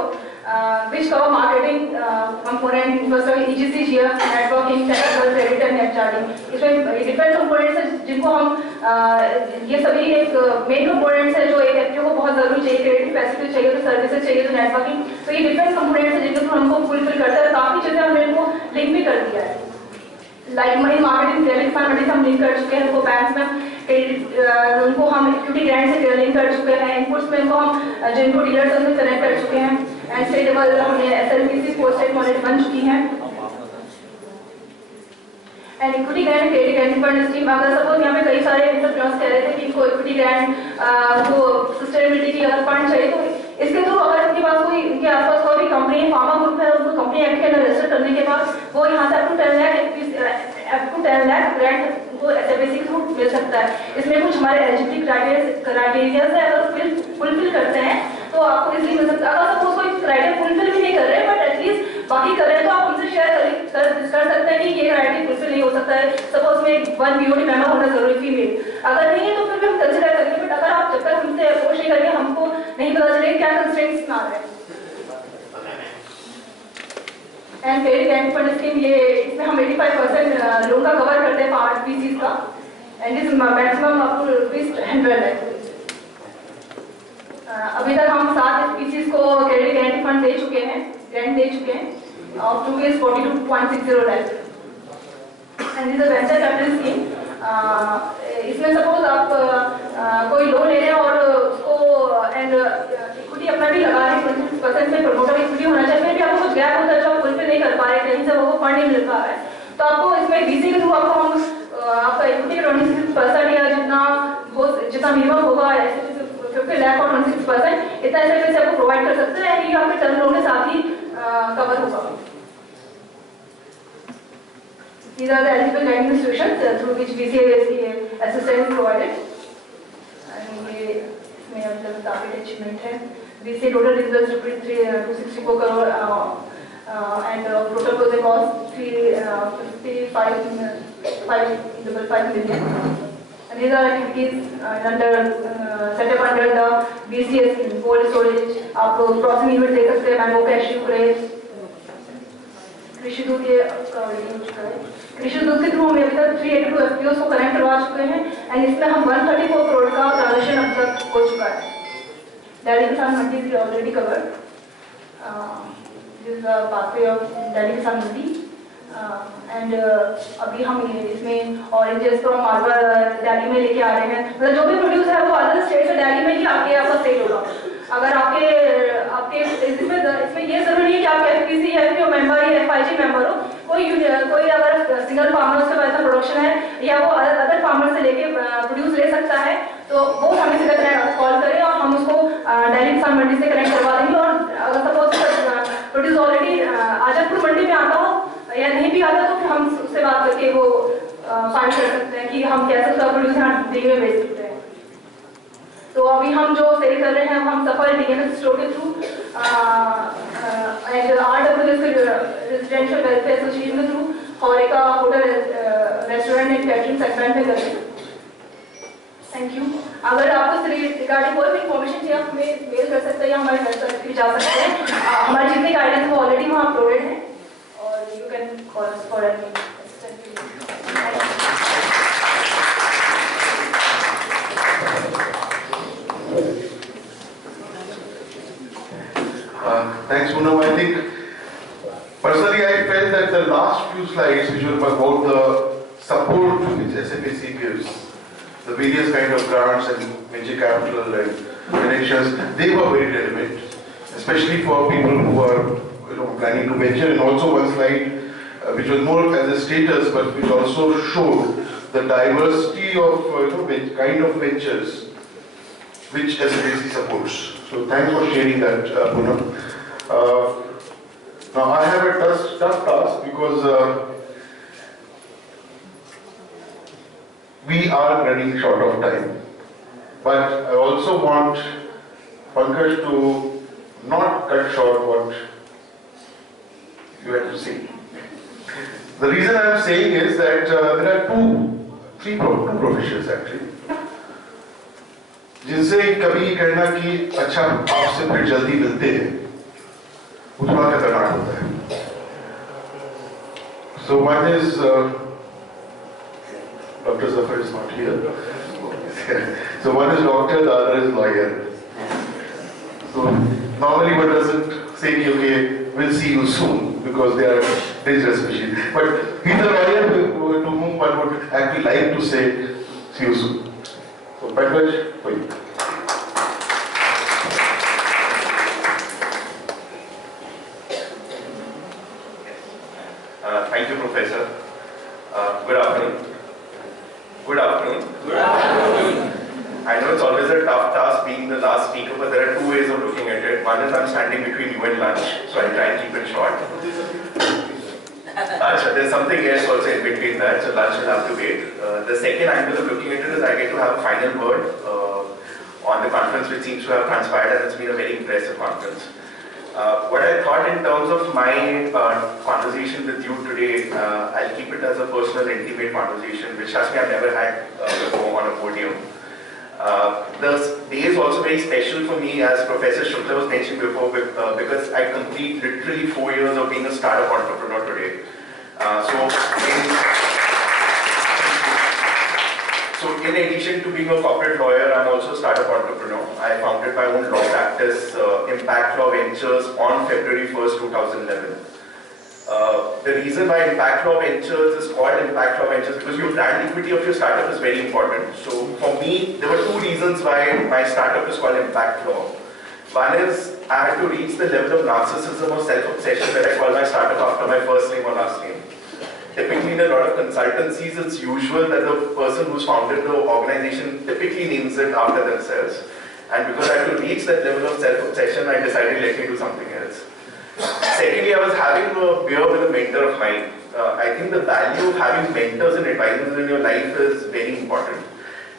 which cover marketing component, infrastructure, EGC, GF, networking, technical credit and HRD. इसमें different components हैं जिनको हम ये सभी एक main components है जो एक FPO को बहुत जरूरी चाहिए, क्रेडिट फैसिलिटी चाहिए, तो सर्विसेज चाहिए, तो नेटवर्किंग, तो ये different components हैं जिनको हमको फुलफिल करता है। काफी चीजें हमने इनको लिंक भी कर दिया है, like money marketing credit fund हम लिंक कर चुके हैं, उनको बैंक्स में उनको हम इक्विटी ग्रांट से लिंक कर चुके हैं, इनपुट्स में उनको हम जो इनको डीलर्स उनसे कनेक्ट कर चुके हैं, एंड स्टेट लेवल हमने SLPC पोस्ट स्टेट मॉनिटर बन चुकी हैं। And equity grant credit grant fund scheme, अगर सपोज यहाँ पे कई सारे एंटरप्रेन्योर्स कह रहे थे कि इनको इक्विटी ग्रांट वो सस्टेनेबिलिटी की अगर फंड चाहिए, तो इसके थ्रू अगर उनके पास कोई उनके आसपास कोई भी कंपनी फार्मा ग्रुप है, उनको कंपनी एक्ट के अंदर रजिस्टर करने के बाद वो यहाँ से up to 10 लाख ग्रांट उनको SFPC के थ्रू मिल सकता है। इसमें कुछ हमारे एलिजिबिलिटी क्राइटेरिया है, अगर फुलफिल करते हैं तो आपको इसलिए मिल सकता है। अगर सपोज कोई क्राइटेरिया फुलफिल भी नहीं कर रहे हैं बट एटलीस्ट बाकी कर रहे हैं, तो आप उनसे शेयर कर सकते हैं कि ये क्राइटेरिया फुलफिल नहीं हो सकता है। सपोज में 1 BOD मेंबर होना जरूरी फीमेल, अगर नहीं है तो फिर भी हम कंसिडर करेंगे, बट अगर आप जब तक हमसे अप्रोच नहीं करेंगे हमको नहीं पता चलेगा क्या कंस्ट्रेंट्स आ रहे हैं। And credit grant fund scheme, ये इसमें हम 85% लोन का कवर करते हैं फार्म SPCs का, एंड इस मैक्सिमम अप टू ₹100 लाख। अभी तक हम 7 SPCs को क्रेडिट ग्रांट फंड दे चुके हैं, ग्रांट दे चुके हैं of ₹42.60 lakh. And this is venture capital scheme, इसमें सपोज आप कोई लोन ले रहे हैं और उसको एंड इक्विटी अपना भी लगा रहे हैं, 26% में प्रमोटर इक्विटी होना चाहिए, फिर भी आपको कुछ गैप होता है जो आप फुलफिल नहीं कर पा रहे, कहीं से वो फंड नहीं मिल पा रहा है, तो आपको इसमें VC के थ्रू आपको हम आपका इक्विटी का 26% या जितना मिनिमम होगा 50 लाख और 26% इतना SFPC आपको प्रोवाइड कर सकते हैं, ये आपके टर्म लोन के साथ ही कवर होगा। These are the eligible lending institutions through which VC assistance provided. And ये इसमें अब तक target achievement है। VC total disbursed ₹264 crore and total project cost $55 million. And these are activities set up under the VCS cold storage. आप processing unit दे सकते हैं, mango cashew grapes, कृषि दूध ये कृषि दूध के थ्रू हम अभी तक 382 FPOs को कनेक्ट करवा चुके हैं, एंड इसमें हम 134 करोड़ का ट्रांजेक्शन अब तक हो चुका है। Delhi Kisan Mandi is already covered, this is the pathway of Delhi Kisan Mandi, and अभी हम इसमें ऑरेंजेस फ्रॉम मालवा दिल्ली में लेके आ रहे हैं, मतलब जो भी प्रोड्यूस है वो अदर स्टेट से दिल्ली में ही आके आपका सेल होगा। अगर आपके इसमें ये जरूरी नहीं है कि आप FPC या FPO मेंबर या FIG मेंबर हो, कोई अगर सिंगल फार्मर से ऐसा प्रोडक्शन है या वो अदर फार्मर से लेके प्रोड्यूस ले सकता है, तो वो हमें सीधा कॉल करें और हम उसको दिल्ली किसान मंडी से कनेक्ट करवा देंगे। और अगर सपोज प्रोड्यूस ऑलरेडी आजमपुर मंडी में आता हो या नहीं भी आता तो फिर हम इस्तेमाल कर सकते हैं कि हम कैसे उसका प्रोड्यूस यहाँ दिल्ली में बेच सकते हैं। तो अभी हम जो सेल कर रहे हैं हम सफल डीएमएस स्टोर के थ्रू एंड RWS के रेजिडेंशियल वेलफेयर एसोसिएशन के through HoReCa hotel restaurant and catering segment में कर रहे हैं। Thank you. अगर आपको रिगार्डिंग कोई भी इन्फॉर्मेशन चाहिए आप हमें मेल कर सकते हैं या हमारे वेबसाइट पर जा सकते हैं। हमारे जितने गाइडेंस वो ऑलरेडी वहाँ अपलोडेड हैं और you can call us for any assistance. Thanks, Poonam. I think personally I felt that the last few slides, which were about the support which SFAC gives, the various kind of grants and venture capital and connections, they were very relevant, especially for people who are planning to venture. And also one slide which was more as a status, but which also showed the diversity of kind of ventures which SFAC supports. So thanks for sharing that, Poonam. Now I have a tough task because we are running short of time. But I also want Pankaj to not cut short what you had to say. The reason I am saying is that there are two professions actually. जिनसे कभी कहना कि अच्छा आपसे फिर जल्दी मिलते हैं, उसका खतरनाक होता है। So one is Dr. Zafar is not here. So one is doctor, the other is lawyer. So normally one doesn't say okay, we'll see you soon because they are dangerous machines. But he's a lawyer to whom one would actually like to say see you soon. So Pankaj, for you. Thank you, Professor. Good afternoon. Good afternoon. Good afternoon. I know it's always a tough task being the last speaker, but there are two ways of looking at it. One is I'm standing between you and lunch, so I'll try and keep it short. There's something else also in between that, so lunch will have to wait. The second angle of looking at it is I get to have a final word on the conference, which seems to have transpired, and it's been a very impressive conference. What I thought in terms of my conversation with you today, I'll keep it as a personal, intimate conversation, which trust me, I've never had before on a podium. The day is also very special for me, as Professor Shukla was mentioned before, because I complete literally 4 years of being a startup entrepreneur today. So in addition to being a corporate lawyer, I'm also a startup entrepreneur. I founded my own law practice, Impact Law Ventures, on February 1st, 2011. The reason why Impact Law Ventures is called Impact Law Ventures because your brand equity of your startup is very important. So for me, there were two reasons why my startup is called Impact Law. One is I had to reach the level of narcissism or self-obsession where I call my startup after my first name or last name. Typically in a lot of consultancies, it's usual that the person who's founded the organization typically names it after themselves. And because I had to reach that level of self-obsession, I decided let me do something else. Secondly, I was having a beer with a mentor of mine. I think the value of having mentors and advisors in your life is very important.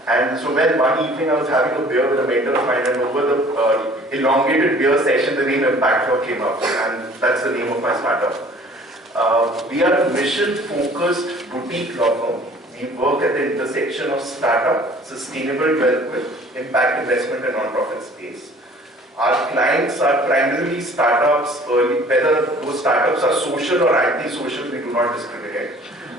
And so when one evening I was having a beer with a mentor of mine, and over the elongated beer session, the name Impact Law came up, and that's the name of my startup. We are a mission-focused boutique law firm. We work at the intersection of startup, sustainable development, impact investment, and non-profit space. Our clients are primarily startups, whether those startups are social or anti-social, we do not discriminate.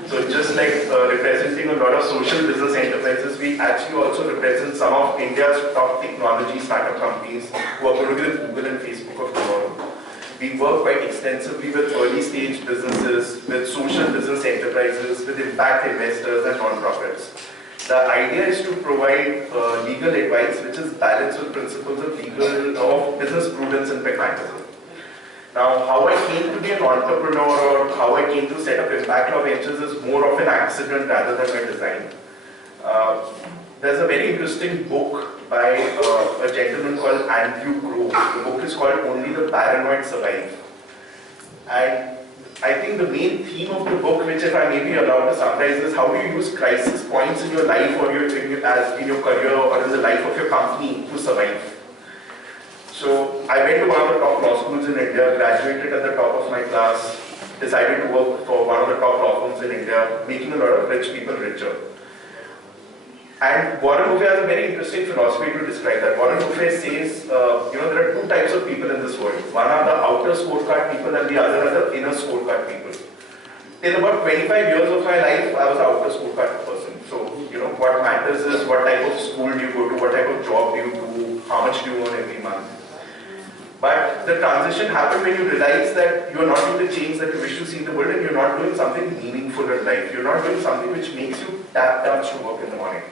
So just like representing a lot of social business enterprises, we actually also represent some of India's top technology startup companies who are going to be the Google and Facebook of tomorrow. We work quite extensively with early stage businesses, with social business enterprises, with impact investors and non-profits. The idea is to provide legal advice which is balanced with principles of business prudence and pragmatism. Now, how I came to be an entrepreneur or how I came to set up Impact Law Ventures is more of an accident rather than a design. There's a very interesting book by a gentleman called Andrew Grove. The book is called Only the Paranoid Survive. And I think the main theme of the book, which if I may be allowed to summarize, is how do you use crisis points in your life or in your career or in the life of your company to survive. So I went to one of the top law schools in India, graduated at the top of my class, decided to work for one of the top law firms in India, making a lot of rich people richer. And Warren Buffett has a very interesting philosophy to describe that. Warren Buffett says, there are two types of people in this world. One are the outer scorecard people and the other are the inner scorecard people. Till about 25 years of my life, I was an outer scorecard person. So, what matters is what type of school do you go to, what type of job do you do, how much do you earn every month. But the transition happened when you realize that you are not doing the change that you wish to see in the world and you're not doing something meaningful in life. You're not doing something which makes you tap dance to work in the morning.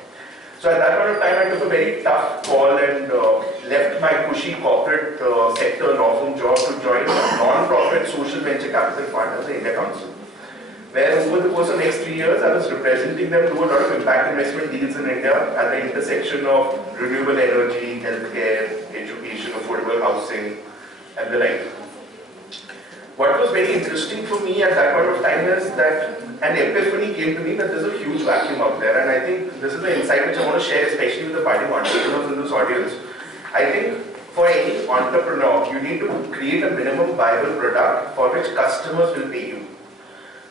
So at that point of time, I took a very tough call and left my cushy corporate sector law firm job to join a non-profit social venture capital fund as the India Council, where over the course of the next 3 years, I was representing them to do a lot of impact investment deals in India at the intersection of renewable energy, healthcare, education, affordable housing, and the like. What was very interesting for me at that point of time is that an epiphany came to me that there's a huge vacuum out there, and I think this is the insight which I want to share, especially with the budding entrepreneurs in this audience. I think for any entrepreneur, you need to create a minimum viable product for which customers will pay you.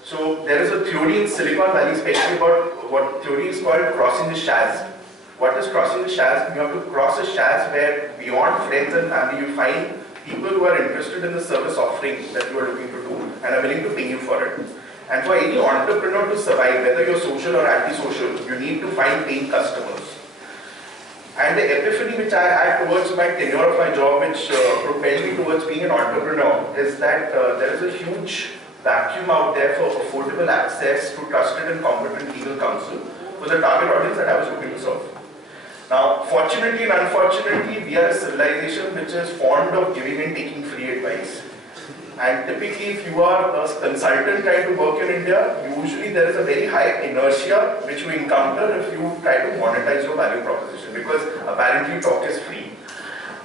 So there is a theory in Silicon Valley, especially about what theory is called crossing the Shaz. What is crossing the Shaz? You have to cross a Shaz where beyond friends and family, you find people who are interested in the service offering that you are looking to do and are willing to pay you for it. And for any entrepreneur to survive, whether you're social or anti-social, you need to find paying customers. And the epiphany which I had towards my tenure of my job, which propelled me towards being an entrepreneur, is that there is a huge vacuum out there for affordable access to trusted and competent legal counsel for the target audience that I was looking to serve. Now, fortunately and unfortunately, we are a civilization which is fond of giving and taking free advice. And typically, if you are a consultant trying to work in India, usually there is a very high inertia which you encounter if you try to monetize your value proposition, because apparently talk is free.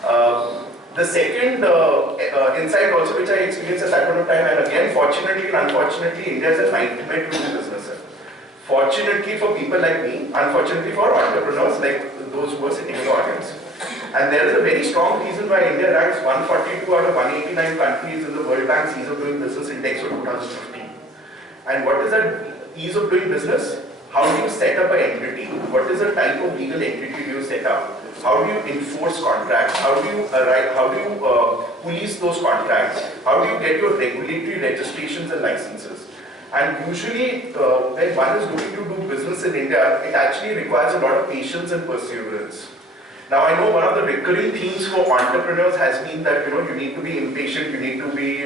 The second insight also which I experienced at that point of time, and again, fortunately and unfortunately, India is a nightmare to do business in. Fortunately for people like me, unfortunately for entrepreneurs like those who are sitting in the audience. And there is a very strong reason why India ranks 142 out of 189 countries in the World Bank's Ease of Doing Business Index for 2015. And what is that ease of doing business? How do you set up an entity? What is the type of legal entity do you set up? How do you enforce contracts? How do you police those contracts? How do you get your regulatory registrations and licenses? And usually, when one is looking to do business in India, it actually requires a lot of patience and perseverance. Now, I know one of the recurring themes for entrepreneurs has been that, you need to be impatient, you need to be,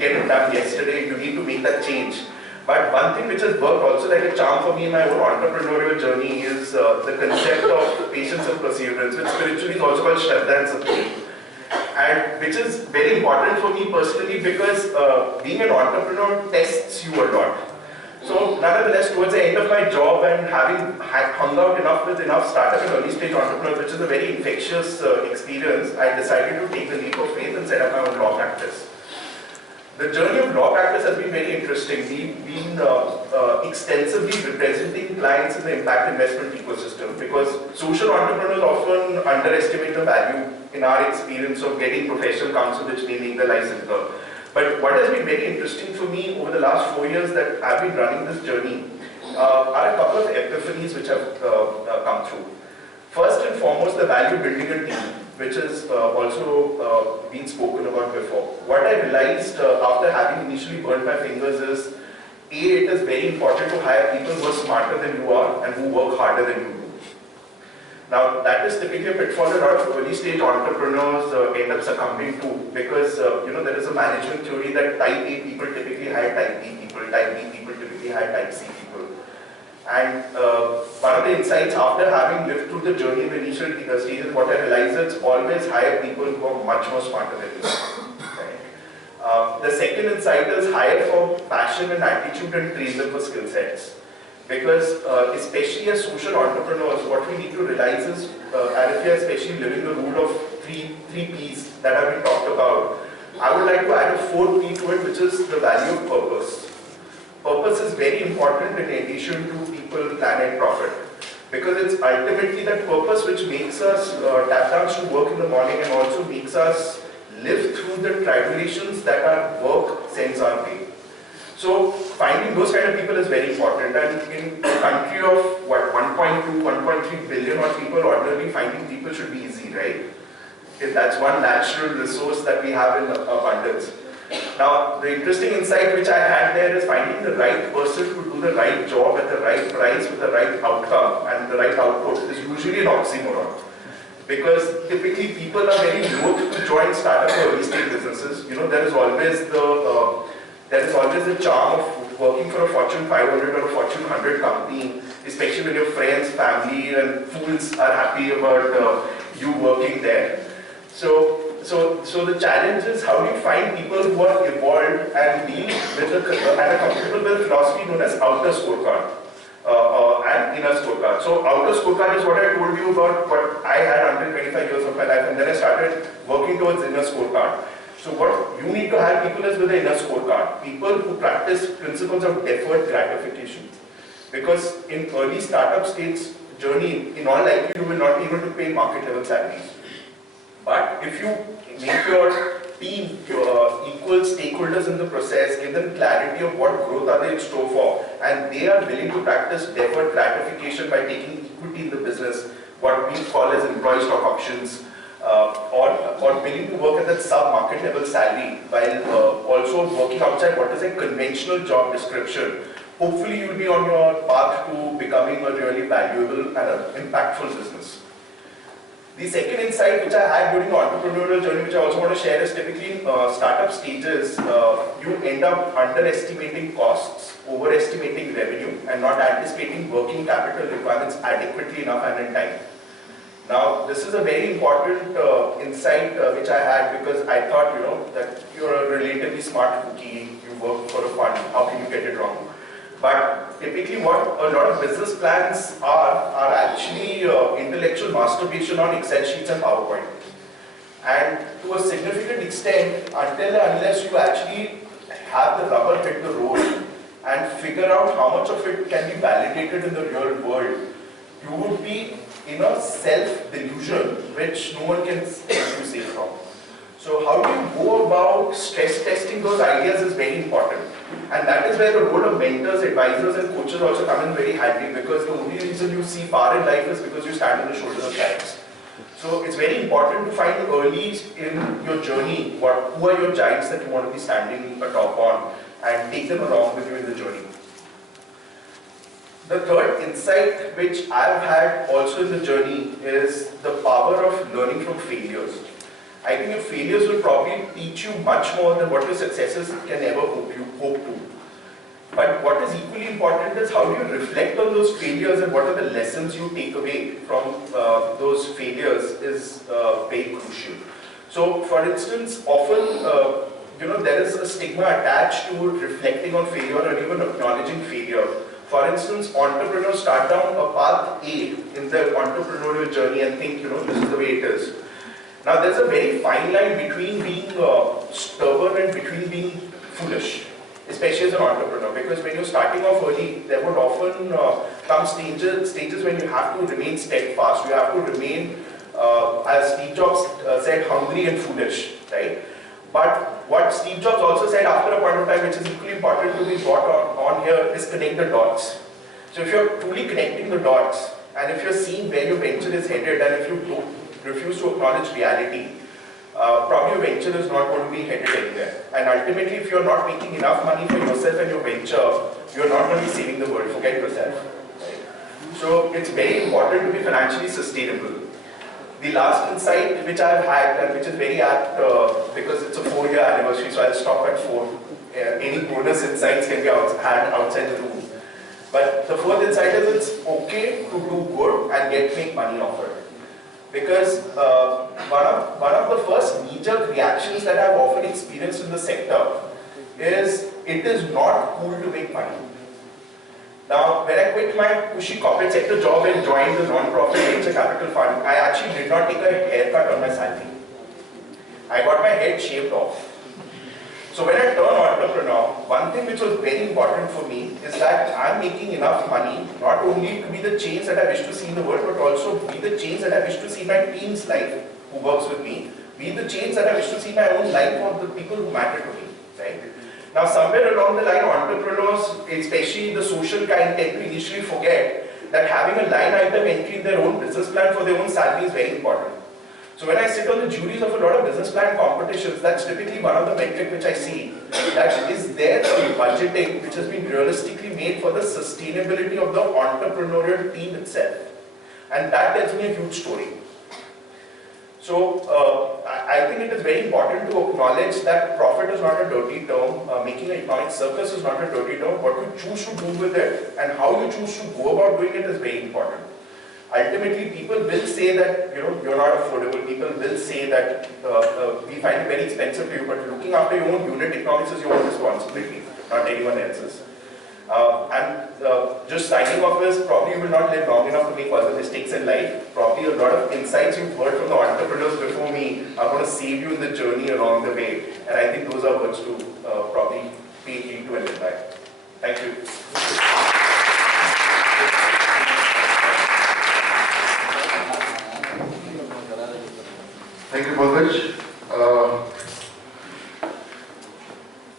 get it done yesterday, you need to make that change. But one thing which has worked also like a charm for me in my own entrepreneurial journey is the concept of patience and perseverance, which spiritually is also called Shraddha and Sabri. And which is very important for me personally because being an entrepreneur tests you a lot. So nonetheless, towards the end of my job and having hung out enough with enough startup and early stage entrepreneurs, which is a very infectious experience, I decided to take the leap of faith and set up my own law practice. The journey of law practice has been very interesting. We've been extensively representing clients in the impact investment ecosystem because social entrepreneurs often underestimate the value in our experience of getting professional counsel which may make their life simpler. But what has been very interesting for me over the last 4 years that I've been running this journey are a couple of epiphanies which have come through. First and foremost, the value building a team, which has also been spoken about before. What I realized after having initially burned my fingers is, A, it is very important to hire people who are smarter than you are and who work harder than you do. Now, that is typically a pitfall a lot of early stage entrepreneurs end up succumbing to because, there is a management theory that type A people typically hire type B people, type B people typically hire type C people. And one of the insights after having lived through the journey in the initial stages, what I realized is always hire people who are much more smarter than you. Right? The second insight is hire for passion and attitude and train them for skill sets. Because especially as social entrepreneurs, what we need to realize is, and if you are especially living the rule of three P's that have been talked about, I would like to add a fourth P to it, which is the value of purpose. Purpose is very important in addition to people, planet, profit. Because it's ultimately that purpose which makes us tap dance to work in the morning and also makes us live through the tribulations that our work sends our way. So finding those kind of people is very important, and in a country of what 1.2, 1.3 billion odd people, ordinarily finding people should be easy, right? If that's one natural resource that we have in abundance. Now, the interesting insight which I had there is finding the right person to do the right job at the right price with the right outcome and the right output is usually an oxymoron. Because typically people are very loath to join startup or early stage businesses. You know, there is always the charm of working for a Fortune 500 or a Fortune 100 company, especially when your friends, family and fools are happy about you working there. So the challenge is how do you find people who are evolved and deal with and are comfortable with a philosophy known as outer scorecard and inner scorecard. So outer scorecard is what I told you about what I had until 25 years of my life, and then I started working towards inner scorecard. So what you need to have people is with the inner scorecard, people who practice principles of deferred gratification. Because in early startup stage journey, in all likelihood, you will not be able to pay market level salaries. But if you make your team equal stakeholders in the process, give them clarity of what growth are they in store for, and they are willing to practice deferred gratification by taking equity in the business, what we call as employee stock options, or willing to work at that sub-market level salary while also working outside what is a conventional job description. Hopefully you will be on your path to becoming a really valuable and an impactful business. The second insight which I had during the entrepreneurial journey, which I also want to share, is typically in startup stages, you end up underestimating costs, overestimating revenue, and not anticipating working capital requirements adequately enough and in time. Now, this is a very important insight which I had, because I thought, you know, that you're a relatively smart cookie, you work for a fund, how can you get it wrong? But typically what a lot of business plans are actually intellectual masturbation on Excel sheets and PowerPoint. And to a significant extent, until and unless you actually have the rubber hit the road and figure out how much of it can be validated in the real world, you would be in a self-delusion which no one can keep you safe from. So how do you go about stress testing those ideas is very important. And that is where the role of mentors, advisors and coaches also come in very handy, because the only reason you see far in life is because you stand on the shoulders of giants. So it's very important to find early in your journey who are your giants that you want to be standing atop on and take them along with you in the journey. The third insight which I've had also in the journey is the power of learning from failures. I think your failures will probably teach you much more than what your successes can ever hope to. But what is equally important is how do you reflect on those failures and what are the lessons you take away from those failures is very crucial. So, for instance, often there is a stigma attached to reflecting on failure or even acknowledging failure. For instance, entrepreneurs start down a path A in their entrepreneurial journey and think, this is the way it is. Now, there's a very fine line between being stubborn and between being foolish, especially as an entrepreneur, because when you're starting off early, there would often come stages when you have to remain steadfast, you have to remain, as Steve Jobs said, hungry and foolish, right? But what Steve Jobs also said after a point of time, which is equally important to be brought on here, is connect the dots. So if you're truly connecting the dots, and if you're seeing where your venture is headed, and if you refuse to acknowledge reality, probably your venture is not going to be headed anywhere. And ultimately, if you're not making enough money for yourself and your venture, you're not going to be saving the world. Forget yourself. Right? So it's very important to be financially sustainable. The last insight which I've had, and which is very apt because it's a 4-year anniversary, so I'll stop at 4. Any bonus insights can be had outside the room. But the fourth insight is it's okay to do good and make money off it. Because one of the first knee-jerk reactions that I've often experienced in the sector is it is not cool to make money. Now, when I quit my cushy corporate sector job and joined the non-profit venture capital fund, I actually did not take a haircut on my salary. I got my head shaved off. So when I turn entrepreneur, one thing which was very important for me is that I'm making enough money not only to be the change that I wish to see in the world, but also be the change that I wish to see in my team's life who works with me, be the change that I wish to see in my own life of the people who matter to me, right? Now somewhere along the line, entrepreneurs, especially the social kind, tend to initially forget that having a line item entry in their own business plan for their own salary is very important. So when I sit on the juries of a lot of business plan competitions, that's typically one of the metrics which I see. That is there a budgeting which has been realistically made for the sustainability of the entrepreneurial team itself. And that tells me a huge story. So I think it is very important to acknowledge that profit is not a dirty term, making an economic circus is not a dirty term. What you choose to do with it and how you choose to go about doing it is very important. Ultimately, people will say that you're not affordable. People will say that we find it very expensive to you, but looking after your own unit economics is your own responsibility, not anyone else's. Just signing off is probably you will not live long enough to make further mistakes in life. Probably a lot of insights you've heard from the entrepreneurs before me are going to save you in the journey along the way. And I think those are words to probably pay heed to and live by. Thank you. Thank you, Pankaj.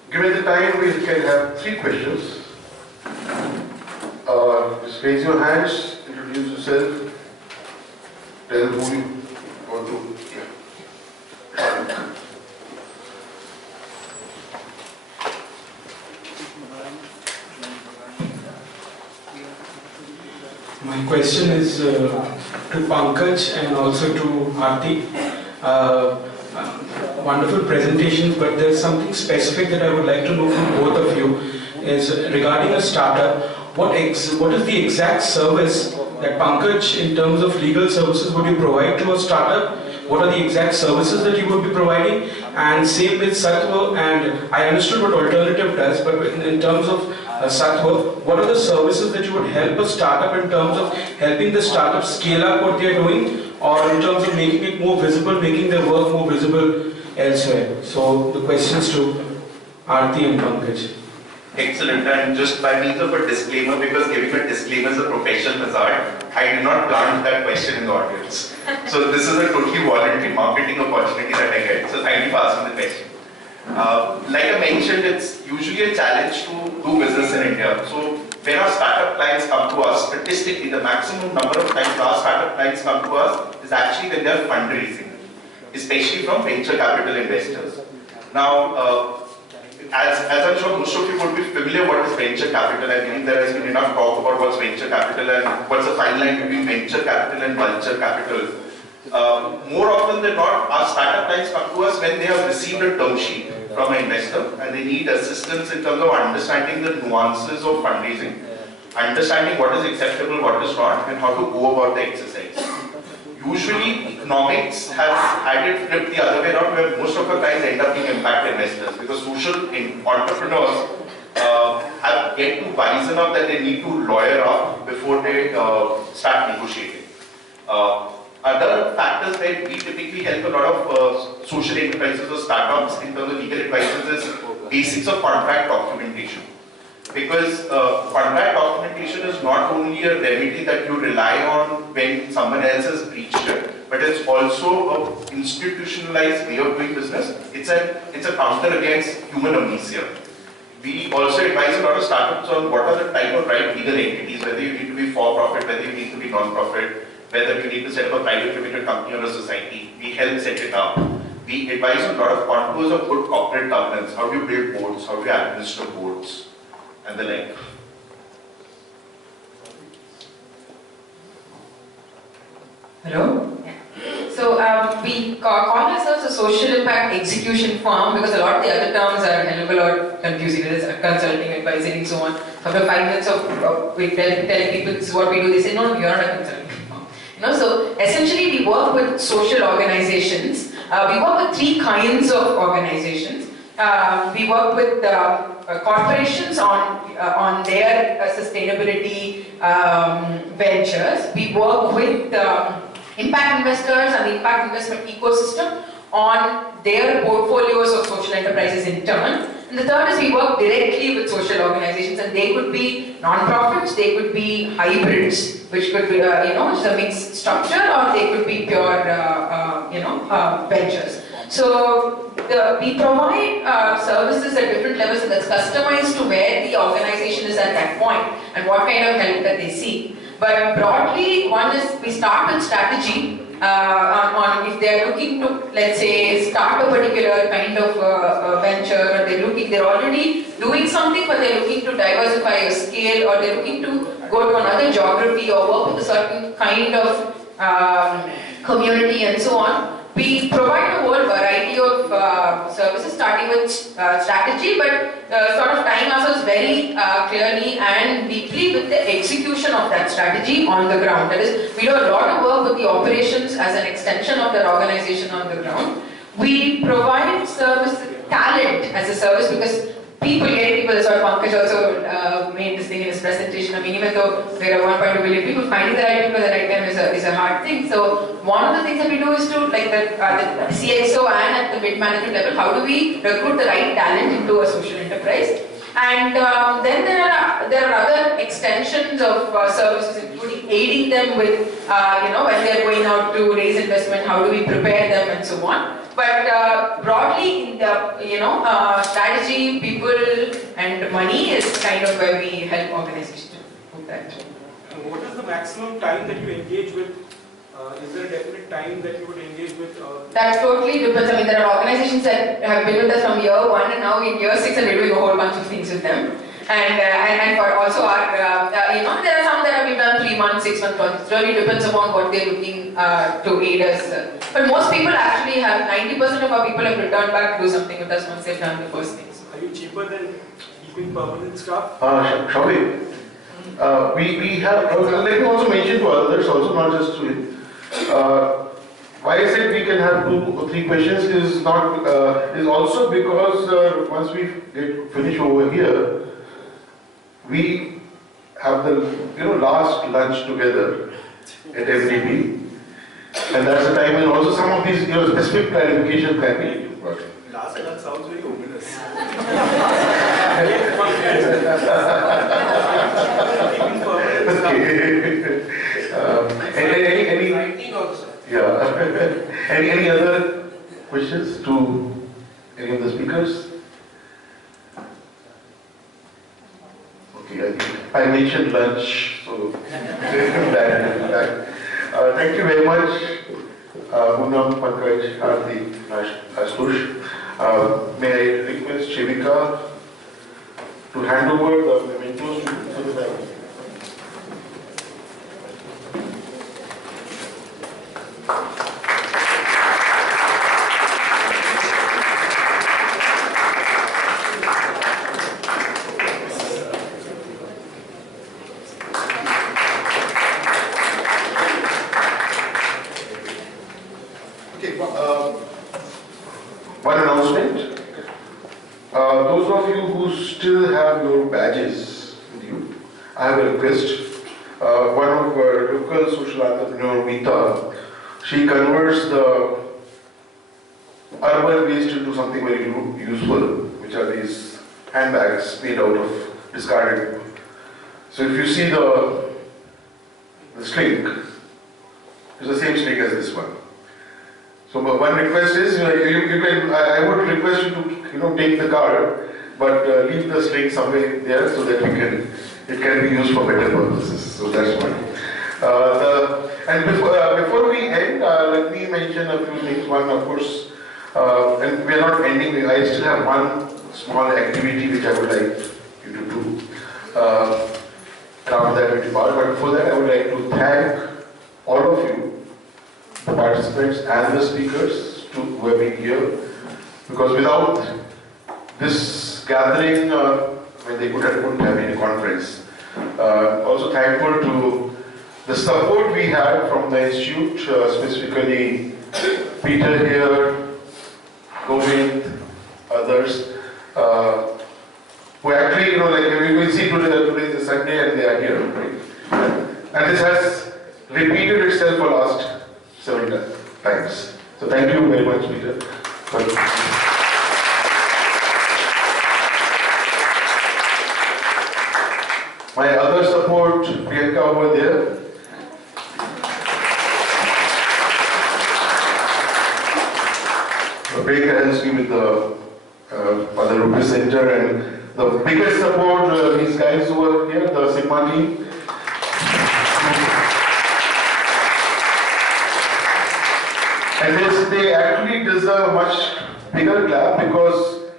Given the time, we can have 3 questions. Just raise your hands, introduce yourself, tell who you want to. My question is to Pankaj and also to Aarti. Wonderful presentations, but there's something specific that I would like to know from both of you is regarding a startup. What is the exact service that Pankaj, in terms of legal services, would you provide to a startup? What are the exact services that you would be providing? And same with Sattva, and I understood what Alternative does, but in terms of Sattva, what are the services that you would help a startup in terms of helping the startup scale up what they are doing, or in terms of making it more visible, making their work more visible elsewhere? So the questions to Aarti and Pankaj. Excellent, and just by means of a disclaimer, because giving a disclaimer is a professional hazard, I did not plant that question in the audience. So this is a totally voluntary marketing opportunity that I get. So thank you for asking the question. Like I mentioned, it's usually a challenge to do business in India. So when our startup clients come to us, statistically the maximum number of times our startup clients come to us is actually when they are fundraising, especially from venture capital investors. Now, as I'm sure most of you would be familiar what is venture capital. I believe there has been enough talk about what's venture capital and what's the fine line between venture capital and vulture capital. More often than not, our startup clients come to us when they have received a term sheet from an investor and they need assistance in terms of understanding the nuances of fundraising, understanding what is acceptable, what is not, and how to go about the exercise. Usually, economics has had it flipped the other way around, where most of our clients end up being impact investors, because social entrepreneurs have yet to wisen up that they need to lawyer up before they start negotiating. Other factors that we typically help a lot of social enterprises or startups in terms of legal advice is basics of contract documentation. Because contract documentation is not only a remedy that you rely on when someone else has breached it, but it's also an institutionalized way of doing business. It's a counter against human amnesia. We also advise a lot of startups on what are the type of right legal entities, whether you need to be for-profit, whether you need to be non-profit, whether you need to set up a private limited company or a society. We help set it up. We advise on a lot of contours of good corporate governance, how do you build boards, how do you administer boards, and the like. Hello? So we call ourselves a social impact execution firm because a lot of the other terms are hellable or confusing. It is consulting, advisory, and so on. After 5 minutes of telling people this is what we do, they say, no, you're not a consulting firm. So essentially we work with social organizations. We work with 3 kinds of organizations. We work with corporations on their sustainability ventures. We work with impact investors and the impact investment ecosystem on their portfolios of social enterprises in turn. And the third is we work directly with social organizations, and they could be non-profits, they could be hybrids, which could be, which is a mixed structure, or they could be pure, ventures. So we provide services at different levels, and that's customized to where the organization is at that point and what kind of help that they seek. But broadly, one is we start with strategy. On if they're looking to, let's say, start a particular kind of venture, or they're already doing something, but they're looking to diversify a scale, or they're looking to go to another geography or work with a certain kind of community and so on. We provide a whole variety of services, starting with strategy, but sort of tying ourselves very clearly and deeply with the execution of that strategy on the ground. That is, we do a lot of work with the operations as an extension of their organization on the ground. We provide talent as a service, because getting people, that's what Pankaj also made this thing in his presentation. I mean, even though there are 1.2 billion people, finding the right people at the right time is a hard thing. So one of the things that we do is to, like the CXO and at the mid-management level, how do we recruit the right talent into a social enterprise? And then there are other extensions of services, including aiding them with, when they're going out to raise investment, how do we prepare them and so on. But broadly, in the strategy, people, and money is kind of where we help organizations do that. And what is the maximum time that you engage with? Is there a definite time that you would engage with? That totally depends. I mean, there are organizations that have been with us from year 1, and now in year 6, and we're doing a whole bunch of things with them. And for also our, there are some that have been done 3 months, 6 months projects. It really depends upon what they're looking to aid us. But most people actually have, 90% of our people have returned back to do something with us once they've done the first things. Are you cheaper than keeping permanent staff? Shall we have, let me also mention to others, also not just to him. Why I said we can have 2 or 3 questions is not is also because once we finish over here, we have the last lunch together at FDP, and that's the time when also some of these specific clarifications can be brought in. Last lunch sounds very ominous. Any other questions to any of the speakers? Okay, I think I mentioned lunch, so thank you very much, Poonam, Pankaj, Aarti, Ashutosh. May I request Shivika to hand over the mementos to the family. One announcement. Those of you who still have your badges with you, I have a request. One of our local social entrepreneur, Meeta, she converts the urban waste into something very useful, which are these handbags made out of discarded. So if you see the sling, it's the same sling as this one. So one request is, you can. I would request you to take the card, but leave the sling somewhere there so that it can be used for better purposes. So that's one. And before we end, let me mention a few things. One, of course, and we are not ending. I still have one small activity which I would like you to do. After that, but before that, I would like to thank all of you, the participants and the speakers who have been here, because without this gathering, they couldn't have any conference. Also thankful to the support we had from the institute, specifically Peter here, Govind, others, who actually, like we will see today is a Sunday and they are here, right? And this has repeated itself for last 7 times. So thank you very much, Peter. My other support, Priyanka over there. Priyanka helps me with the Mother Rupi Center, and the biggest support, these guys over here, the Sigma team. And they actually deserve a much bigger clap, because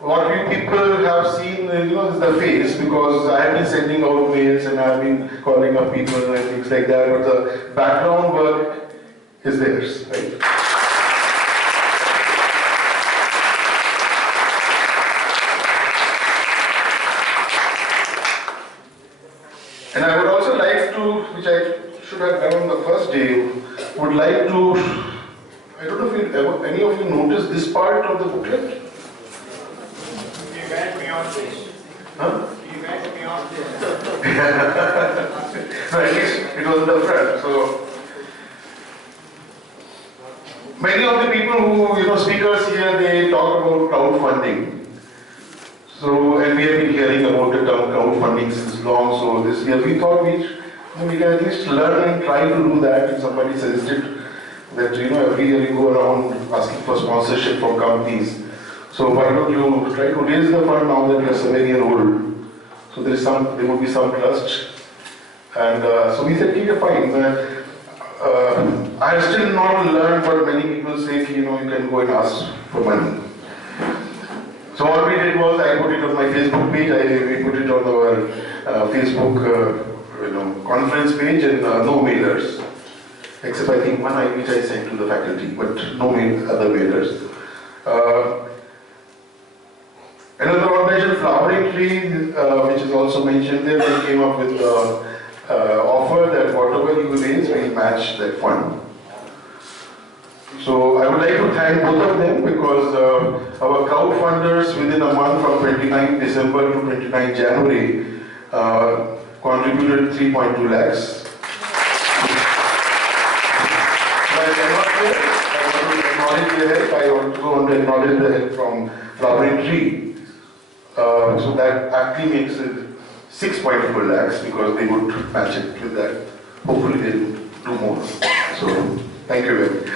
what we people have seen, is the face, because I have been sending out mails and I have been calling up people and things like that, but the background work is theirs, right? And I would also like to, which I should have done on the first day, would like to, I don't know if any of you noticed this part of the booklet? You went beyond this. Huh? You went beyond this. No, at least it was in the front. So many of the people who, speakers here, they talk about crowdfunding. So, and we have been hearing about the term crowdfunding since long. So this year we thought we can at least learn and try to do that. If somebody suggested that every year you go around asking for sponsorship from companies. So why don't you try to raise the fund now that you're 7 years old? So there would be some trust. And so we said, okay, fine. I have still not learned what many people say, you can go and ask for money. So all we did was, I put it on my Facebook page, we put it on our Facebook conference page, and no mailers. Except I think one which I sent to the faculty, but no other mailers. Another organization, Flowering Tree, which is also mentioned there, they came up with the offer that whatever you raise, we match that fund. So I would like to thank both of them, because our crowdfunders within a month from 29 December to 29 January contributed 3.2 lakhs. I want to acknowledge the help from Flowering Tree. So that actually makes it 6.4 lakhs, because they would match it with that. Hopefully they'll do more. So thank you very much.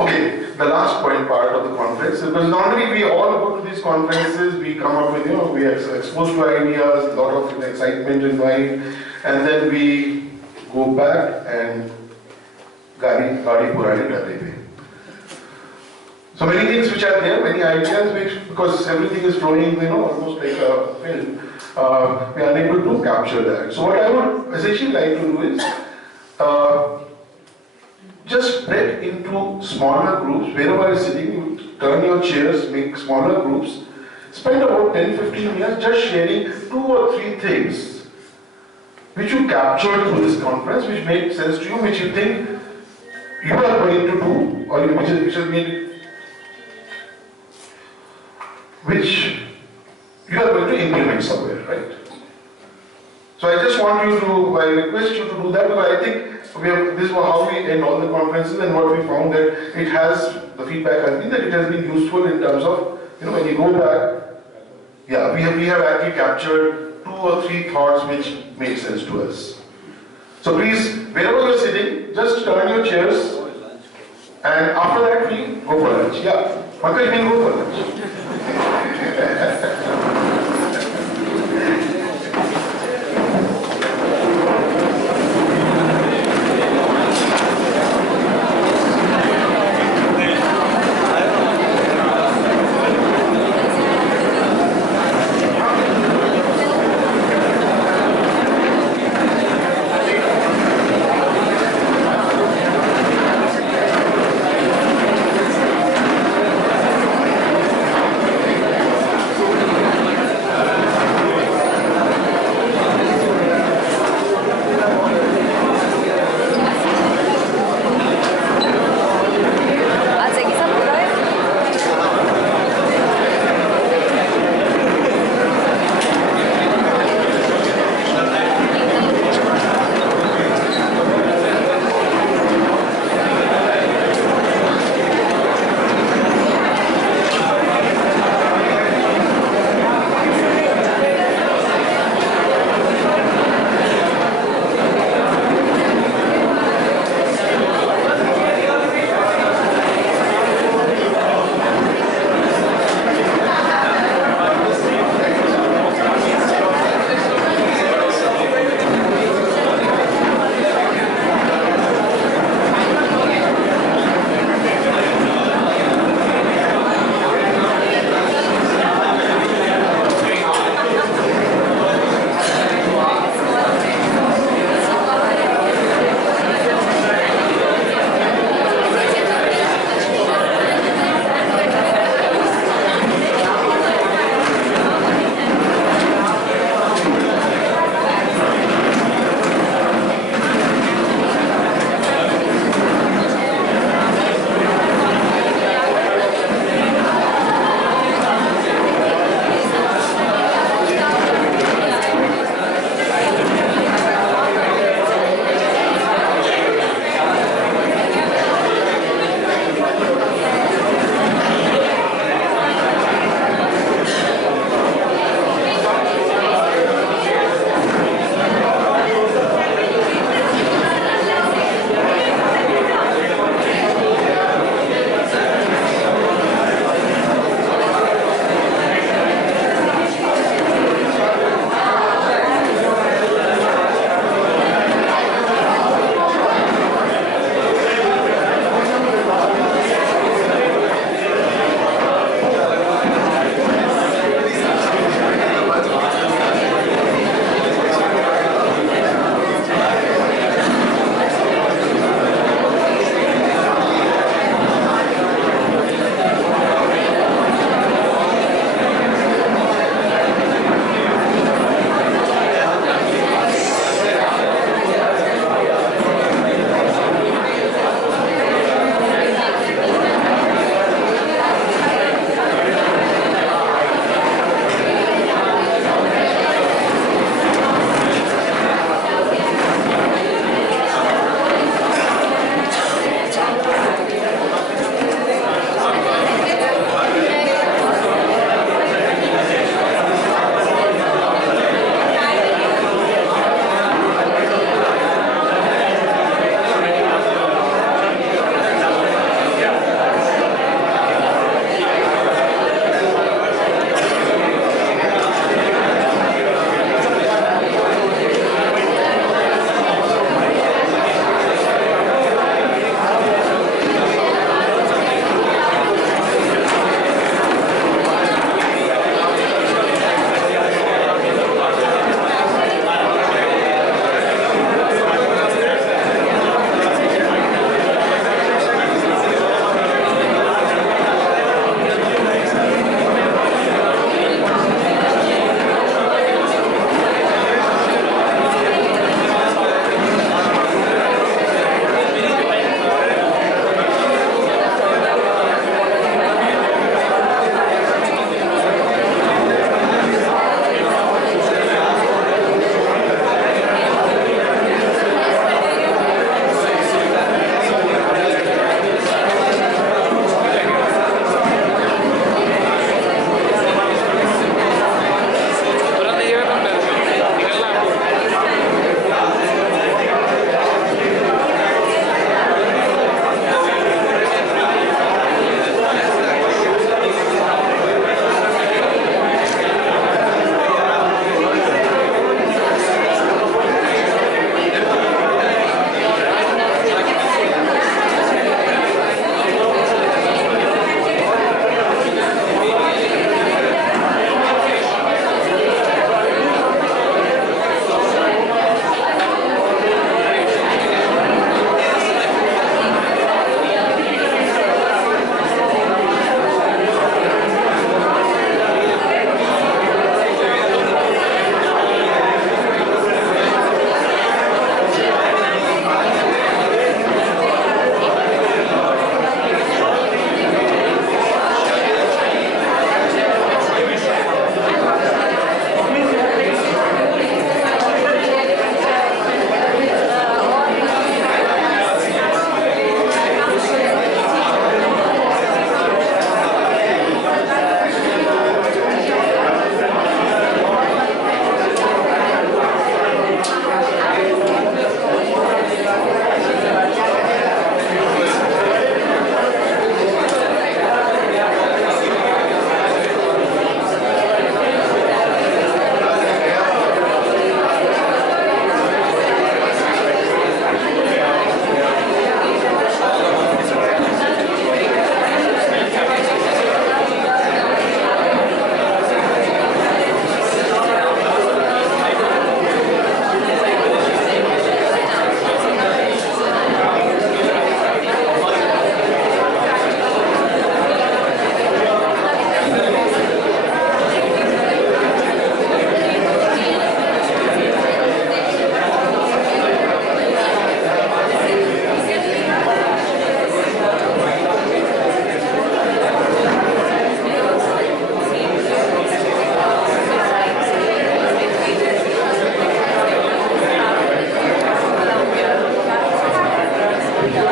Okay, the last part of the conference, because normally we all go to these conferences, we come up with, we are exposed to ideas, a lot of excitement in mind, and then we go back and Gadi Purani Dale. So many things which are there, many ideas which, because everything is flowing, almost like a film, we are unable to capture that. So what I would essentially like to do is, just spread into smaller groups. Wherever you're sitting, you turn your chairs, make smaller groups, spend about 10-15 minutes just sharing 2 or 3 things which you captured through this conference, which made sense to you, which you think you are going to do, or which you are going to implement somewhere, right? So I just want you to, I request you to do that, because I think this is how we end all the conferences, and what we found that it has, the feedback has been that it has been useful in terms of, when you go back, yeah, we have actually captured 2 or 3 thoughts which make sense to us. So please, wherever you're sitting, just turn your chairs, and after that we go for lunch. Yeah, Pankaj, you can go for lunch.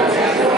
Thank you.